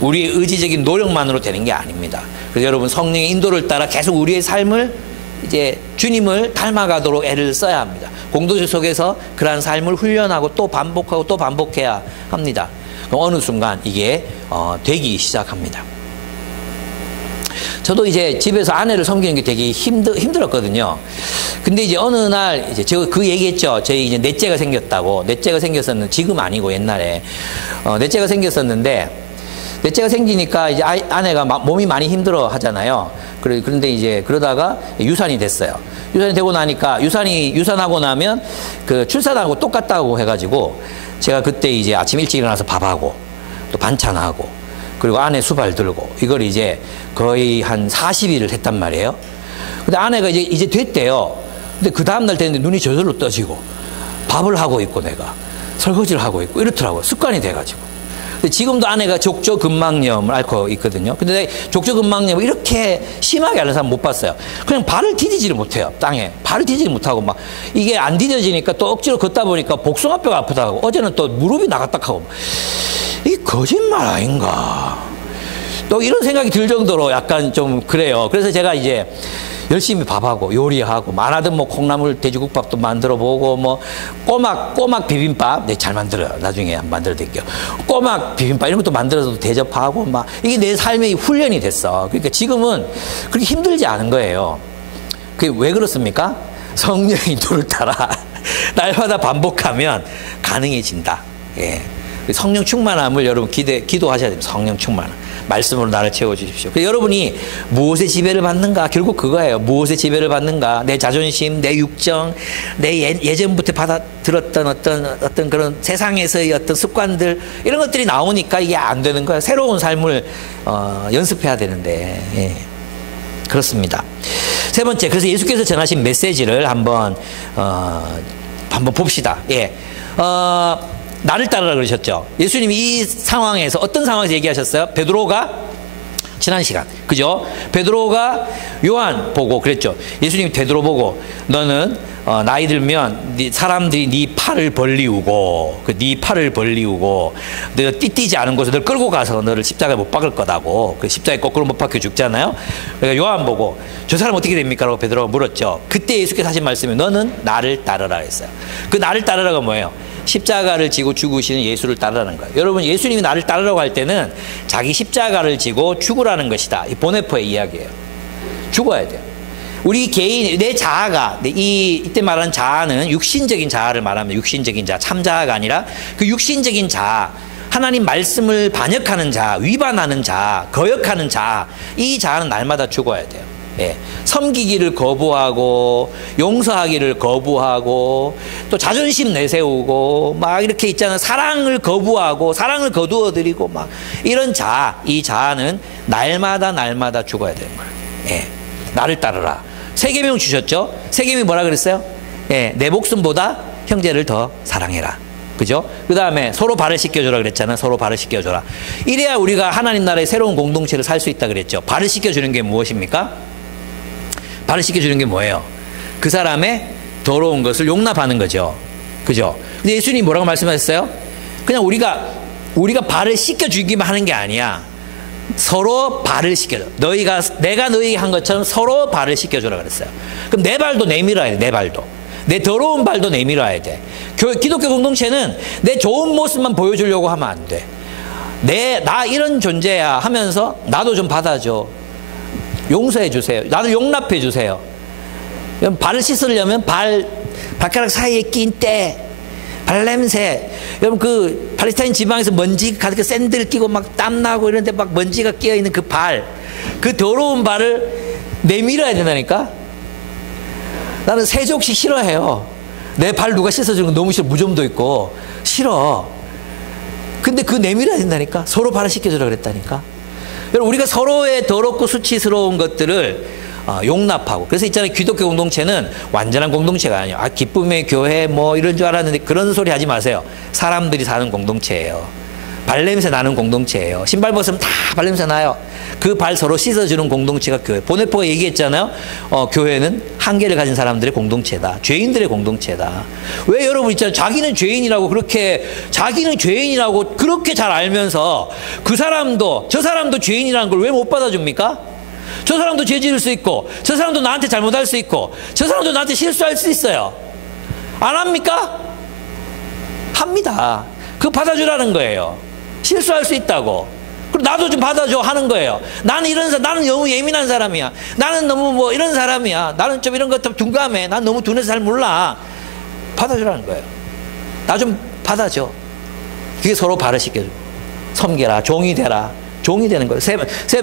우리의 의지적인 노력만으로 되는 게 아닙니다. 그래서 여러분 성령의 인도를 따라 계속 우리의 삶을 이제 주님을 닮아가도록 애를 써야 합니다. 공동체 속에서 그러한 삶을 훈련하고 또 반복하고 또 반복해야 합니다. 어느 순간 이게 되기 시작합니다. 저도 이제 집에서 아내를 섬기는 게 되게 힘들었거든요. 근데 이제 어느 날 이제 제가 그 얘기했죠. 저희 이제 넷째가 생겼다고. 넷째가 생겼었는데 지금 아니고 옛날에 넷째가 생겼었는데 넷째가 생기니까 이제 아내가 몸이 많이 힘들어 하잖아요. 그런데 이제 그러다가 유산이 됐어요. 유산이 되고 나니까 유산하고 나면 그 출산하고 똑같다고 해가지고 제가 그때 이제 아침 일찍 일어나서 밥하고 또 반찬하고 그리고 아내 수발 들고 이걸 이제 거의 한 40일을 했단 말이에요. 근데 아내가 이제 됐대요. 근데 그 다음날 됐는데 눈이 저절로 떠지고 밥을 하고 있고 내가 설거지를 하고 있고 이렇더라고요. 습관이 돼가지고. 근데 지금도 아내가 족저근막염을 앓고 있거든요. 근데 족저근막염을 이렇게 심하게 앓는 사람 못 봤어요. 그냥 발을 디디지를 못해요. 땅에. 발을 디디지 못하고 막 이게 안 디뎌지니까 또 억지로 걷다 보니까 복숭아뼈가 아프다고 어제는 또 무릎이 나갔다 하고 이게 거짓말 아닌가. 또 이런 생각이 들 정도로 약간 좀 그래요. 그래서 제가 이제 열심히 밥하고 요리하고 많아든 뭐 콩나물 돼지국밥도 만들어보고 뭐 꼬막 비빔밥 네, 잘 만들어요. 나중에 한번 만들어 드릴게요. 꼬막 비빔밥 이런 것도 만들어서 대접하고 막 이게 내 삶의 훈련이 됐어. 그러니까 지금은 그렇게 힘들지 않은 거예요. 그게 왜 그렇습니까? 성령의 인도를 따라 날마다 반복하면 가능해진다. 예. 성령 충만함을 여러분 기도하셔야 됩니다. 성령 충만함. 말씀으로 나를 채워주십시오. 여러분이 무엇의 지배를 받는가? 결국 그거예요. 무엇의 지배를 받는가? 내 자존심, 내 육정, 내 예전부터 받아들었던 어떤 그런 세상에서의 어떤 습관들 이런 것들이 나오니까 이게 안 되는 거야. 새로운 삶을 연습해야 되는데 예. 그렇습니다. 세 번째, 그래서 예수께서 전하신 메시지를 한번 봅시다. 예. 나를 따르라 그러셨죠. 예수님이 이 상황에서 어떤 상황에서 얘기하셨어요? 베드로가 지난 시간 그죠? 베드로가 요한 보고 그랬죠. 예수님이 베드로 보고 너는 나이 들면 사람들이 네 팔을 벌리우고 네 팔을 벌리우고 너가 띠띠지 않은 곳에 널 끌고 가서 너를 십자가에 못 박을 거다고. 그 십자가에 거꾸로 못 박혀 죽잖아요. 그러니까 요한 보고 저 사람 어떻게 됩니까? 라고 베드로가 물었죠. 그때 예수께서 하신 말씀이 너는 나를 따르라 했어요. 그 나를 따르라가 뭐예요? 십자가를 지고 죽으시는 예수를 따르라는 거예요. 여러분 예수님이 나를 따르라고 할 때는 자기 십자가를 지고 죽으라는 것이다. 이 보네포의 이야기예요. 죽어야 돼요. 우리 개인 내 자아가 이때 말하는 자아는 육신적인 자아를 말하면 육신적인 자아 참자아가 아니라 그 육신적인 자아 하나님 말씀을 반역하는 자아 위반하는 자아 거역하는 자아 이 자아는 날마다 죽어야 돼요. 예. 섬기기를 거부하고 용서하기를 거부하고 또 자존심 내세우고 막 이렇게 있잖아요. 사랑을 거부하고 사랑을 거두어드리고 막 이런 자아 이 자아는 날마다 죽어야 되는 거예요. 예. 나를 따르라. 세계명 주셨죠. 세계명이 뭐라 그랬어요? 예. 내 목숨보다 형제를 더 사랑해라. 그죠? 그 다음에 서로 발을 씻겨줘라 그랬잖아요. 서로 발을 씻겨줘라. 이래야 우리가 하나님 나라의 새로운 공동체를 살 수 있다 그랬죠. 발을 씻겨주는 게 무엇입니까? 발을 씻겨주는 게 뭐예요? 그 사람의 더러운 것을 용납하는 거죠. 그죠? 근데 예수님이 뭐라고 말씀하셨어요? 그냥 우리가 발을 씻겨주기만 하는 게 아니야. 서로 발을 씻겨줘. 내가 너희에게 한 것처럼 서로 발을 씻겨줘라 그랬어요. 그럼 내 발도 내밀어야 돼. 내 발도. 내 더러운 발도 내밀어야 돼. 기독교 공동체는 내 좋은 모습만 보여주려고 하면 안 돼. 나 이런 존재야 하면서 나도 좀 받아줘. 용서해 주세요. 나를 용납해 주세요. 발을 씻으려면 발가락 사이에 낀 때, 발냄새. 여러분 그 팔레스타인 지방에서 먼지 가득 샌들 끼고 막 땀나고 이런데 막 먼지가 끼어있는 그 발, 그 더러운 발을 내밀어야 된다니까. 나는 세족식 싫어해요. 내 발 누가 씻어주는 거 너무 싫어. 무좀도 있고 싫어. 근데 그 내밀어야 된다니까. 서로 발을 씻겨주라 그랬다니까. 여러분 우리가 서로의 더럽고 수치스러운 것들을 용납하고. 그래서 있잖아요, 기독교 공동체는 완전한 공동체가 아니에요. 기쁨의 교회 뭐 이런 줄 알았는데 그런 소리 하지 마세요. 사람들이 사는 공동체예요. 발냄새 나는 공동체예요. 신발 벗으면 다 발냄새 나요. 그 발 서로 씻어주는 공동체가 교회. 보네포가 얘기했잖아요. 교회는 한계를 가진 사람들의 공동체다. 죄인들의 공동체다. 왜 여러분 있잖아요, 자기는 죄인이라고 그렇게 잘 알면서 그 사람도 저 사람도 죄인이라는 걸 왜 못 받아줍니까? 저 사람도 죄 지을 수 있고, 저 사람도 나한테 잘못할 수 있고, 저 사람도 나한테 실수할 수 있어요. 안 합니까? 합니다. 그거 받아주라는 거예요. 실수할 수 있다고. 그리고 나도 좀 받아줘 하는 거예요. 나는 나는 너무 예민한 사람이야. 나는 너무 뭐 이런 사람이야. 나는 좀 이런 것 둔감해. 난 너무 둔해서 잘 몰라. 받아주라는 거예요. 나 좀 받아줘. 그게 서로 발을 씻겨주고. 섬겨라. 종이 되라. 종이 되는 거예요.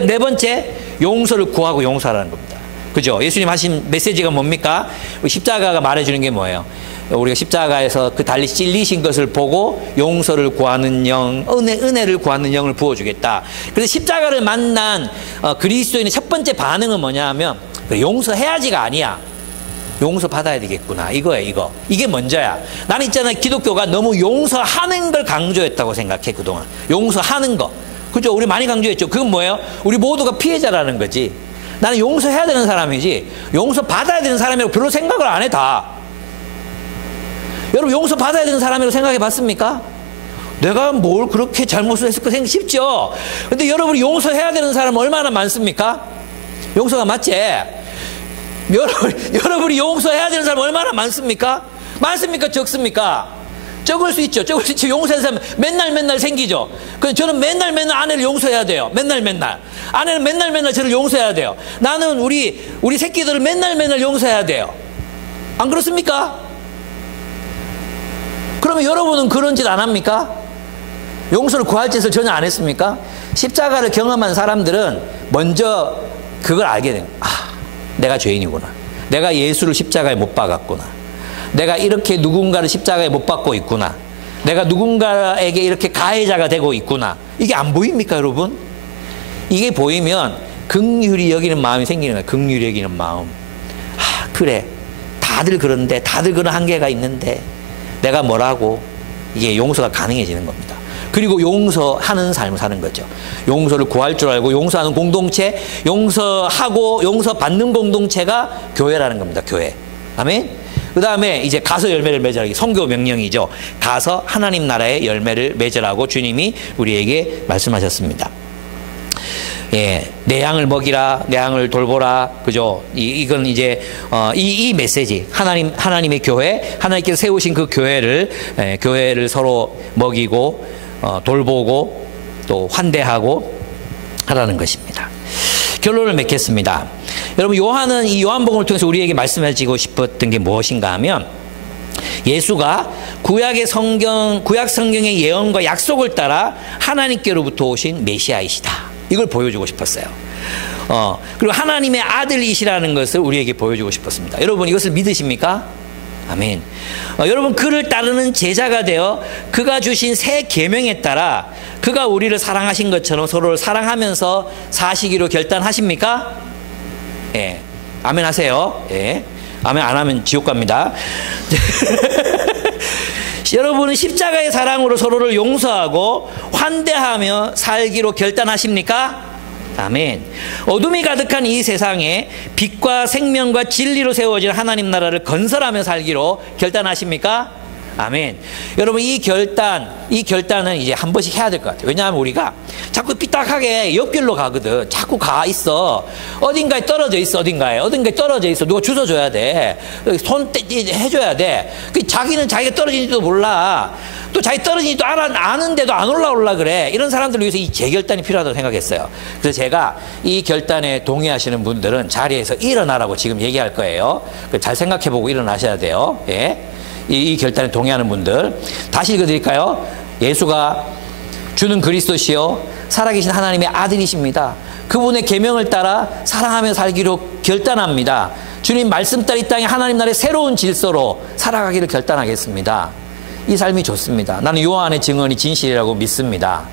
네 번째, 용서를 구하고 용서하라는 겁니다. 그죠? 예수님 하신 메시지가 뭡니까? 십자가가 말해주는 게 뭐예요? 우리가 십자가에서 그 달리 찔리신 것을 보고 용서를 구하는 영, 은혜를 구하는 영을 부어주겠다. 그래서 십자가를 만난 그리스도인의 첫 번째 반응은 뭐냐 하면, 용서해야지가 아니야. 용서받아야 되겠구나. 이거예요, 이거. 이게 먼저야. 나는 있잖아요, 기독교가 너무 용서하는 걸 강조했다고 생각해, 그동안. 용서하는 거. 그죠? 우리 많이 강조했죠. 그건 뭐예요? 우리 모두가 피해자라는 거지. 나는 용서해야 되는 사람이지, 용서받아야 되는 사람이라고 별로 생각을 안 해, 다. 여러분, 용서받아야 되는 사람이라고 생각해 봤습니까? 내가 뭘 그렇게 잘못을 했을까 생각 쉽죠? 근데 여러분이 용서해야 되는 사람은 얼마나 많습니까? 용서가 맞지? 여러분이 용서해야 되는 사람 얼마나 많습니까? 많습니까? 적습니까? 적을 수 있죠. 적을 수 있죠. 용서하는 사람 맨날 생기죠. 그래서 저는 맨날 아내를 용서해야 돼요. 맨날. 아내는 맨날 저를 용서해야 돼요. 나는 우리 새끼들을 맨날 용서해야 돼요. 안 그렇습니까? 그러면 여러분은 그런 짓 안 합니까? 용서를 구할 짓을 전혀 안 했습니까? 십자가를 경험한 사람들은 먼저 그걸 알게 돼요. 내가 죄인이구나. 내가 예수를 십자가에 못 박았구나. 내가 이렇게 누군가를 십자가에 못 박고 있구나. 내가 누군가에게 이렇게 가해자가 되고 있구나. 이게 안 보입니까, 여러분? 이게 보이면 긍휼히 여기는 마음이 생기는 거예요. 긍휼히 여기는 마음. 그래. 다들 그런데, 다들 그런 한계가 있는데 내가 뭐라고? 이게 용서가 가능해지는 겁니다. 그리고 용서하는 삶을 사는 거죠. 용서를 구할 줄 알고 용서하는 공동체, 용서하고 용서받는 공동체가 교회라는 겁니다. 교회. 아멘. 그 다음에 이제 가서 열매를 맺으라고, 선교 명령이죠. 가서 하나님 나라의 열매를 맺으라고 주님이 우리에게 말씀하셨습니다. 예, 내 양을 먹이라, 내 양을 돌보라, 그죠? 이건 이제 이 메시지, 하나님의 교회, 하나님께서 세우신 그 교회를 서로 먹이고 돌보고 또 환대하고 하라는 것입니다. 결론을 맺겠습니다. 여러분, 요한은 이 요한복음을 통해서 우리에게 말씀해주고 싶었던 게 무엇인가 하면, 예수가 구약 성경의 예언과 약속을 따라 하나님께로부터 오신 메시아이시다. 이걸 보여주고 싶었어요. 그리고 하나님의 아들이시라는 것을 우리에게 보여주고 싶었습니다. 여러분, 이것을 믿으십니까? 아멘. 여러분, 그를 따르는 제자가 되어 그가 주신 새 계명에 따라 그가 우리를 사랑하신 것처럼 서로를 사랑하면서 사시기로 결단하십니까? 예. 아멘 하세요. 예. 아멘 안 하면 지옥 갑니다. 여러분은 십자가의 사랑으로 서로를 용서하고 환대하며 살기로 결단하십니까? 아멘. 어둠이 가득한 이 세상에 빛과 생명과 진리로 세워진 하나님 나라를 건설하며 살기로 결단하십니까? 아멘. 여러분, 이 결단은 이제 한 번씩 해야 될 것 같아요. 왜냐하면 우리가 자꾸 삐딱하게 옆길로 가거든. 자꾸 가 있어. 어딘가에 떨어져 있어. 어딘가에 떨어져 있어. 누가 주워줘야 돼. 손 해줘야 돼. 자기는 자기가 떨어진지도 몰라. 또 자기 떨어지니 또 아는데도 안 올라올라 그래. 이런 사람들을 위해서 이 재결단이 필요하다고 생각했어요. 그래서 제가 이 결단에 동의하시는 분들은 자리에서 일어나라고 지금 얘기할 거예요. 잘 생각해보고 일어나셔야 돼요. 예. 이 결단에 동의하는 분들. 다시 읽어드릴까요? 예수가 주는 그리스도시요 살아계신 하나님의 아들이십니다. 그분의 계명을 따라 사랑하며 살기로 결단합니다. 주님 말씀 따라 이 땅에 하나님 나라의 새로운 질서로 살아가기를 결단하겠습니다. 이 삶이 좋습니다. 나는 요한의 증언이 진실이라고 믿습니다.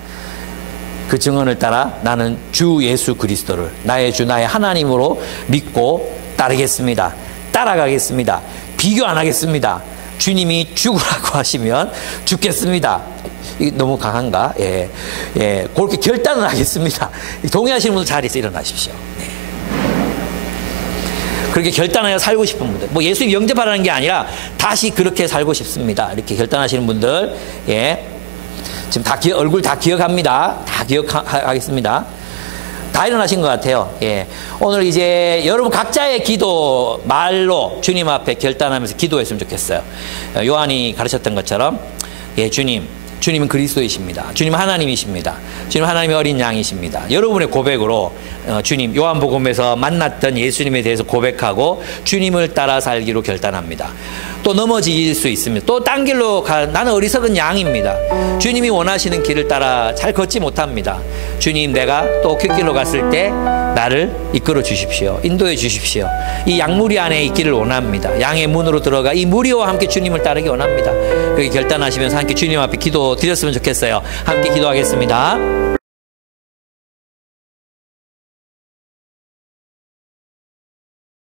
그 증언을 따라 나는 주 예수 그리스도를 나의 주 나의 하나님으로 믿고 따르겠습니다. 따라가겠습니다. 비교 안 하겠습니다. 주님이 죽으라고 하시면 죽겠습니다. 너무 강한가? 예, 예, 그렇게 결단을 하겠습니다. 동의하시는 분들 자리에서 일어나십시오. 네. 그렇게 결단하여 살고 싶은 분들, 뭐 예수님 영접하라는 게 아니라 다시 그렇게 살고 싶습니다. 이렇게 결단하시는 분들, 예, 지금 다 얼굴 다 기억합니다. 다 기억하겠습니다. 다 일어나신 것 같아요. 예. 오늘 이제 여러분 각자의 기도 말로 주님 앞에 결단하면서 기도했으면 좋겠어요. 요한이 가르쳤던 것처럼, 예, 주님은 그리스도이십니다. 주님 하나님이십니다. 주님 하나님의 어린 양이십니다. 여러분의 고백으로 주님 요한복음에서 만났던 예수님에 대해서 고백하고 주님을 따라 살기로 결단합니다. 또 넘어질 수 있습니다. 또 딴 길로 나는 어리석은 양입니다. 주님이 원하시는 길을 따라 잘 걷지 못합니다. 주님, 내가 또 그 길로 갔을 때 나를 이끌어 주십시오. 인도해 주십시오. 이 양무리 안에 있기를 원합니다. 양의 문으로 들어가 이 무리와 함께 주님을 따르기 원합니다. 그렇게 결단하시면서 함께 주님 앞에 기도 드렸으면 좋겠어요. 함께 기도하겠습니다.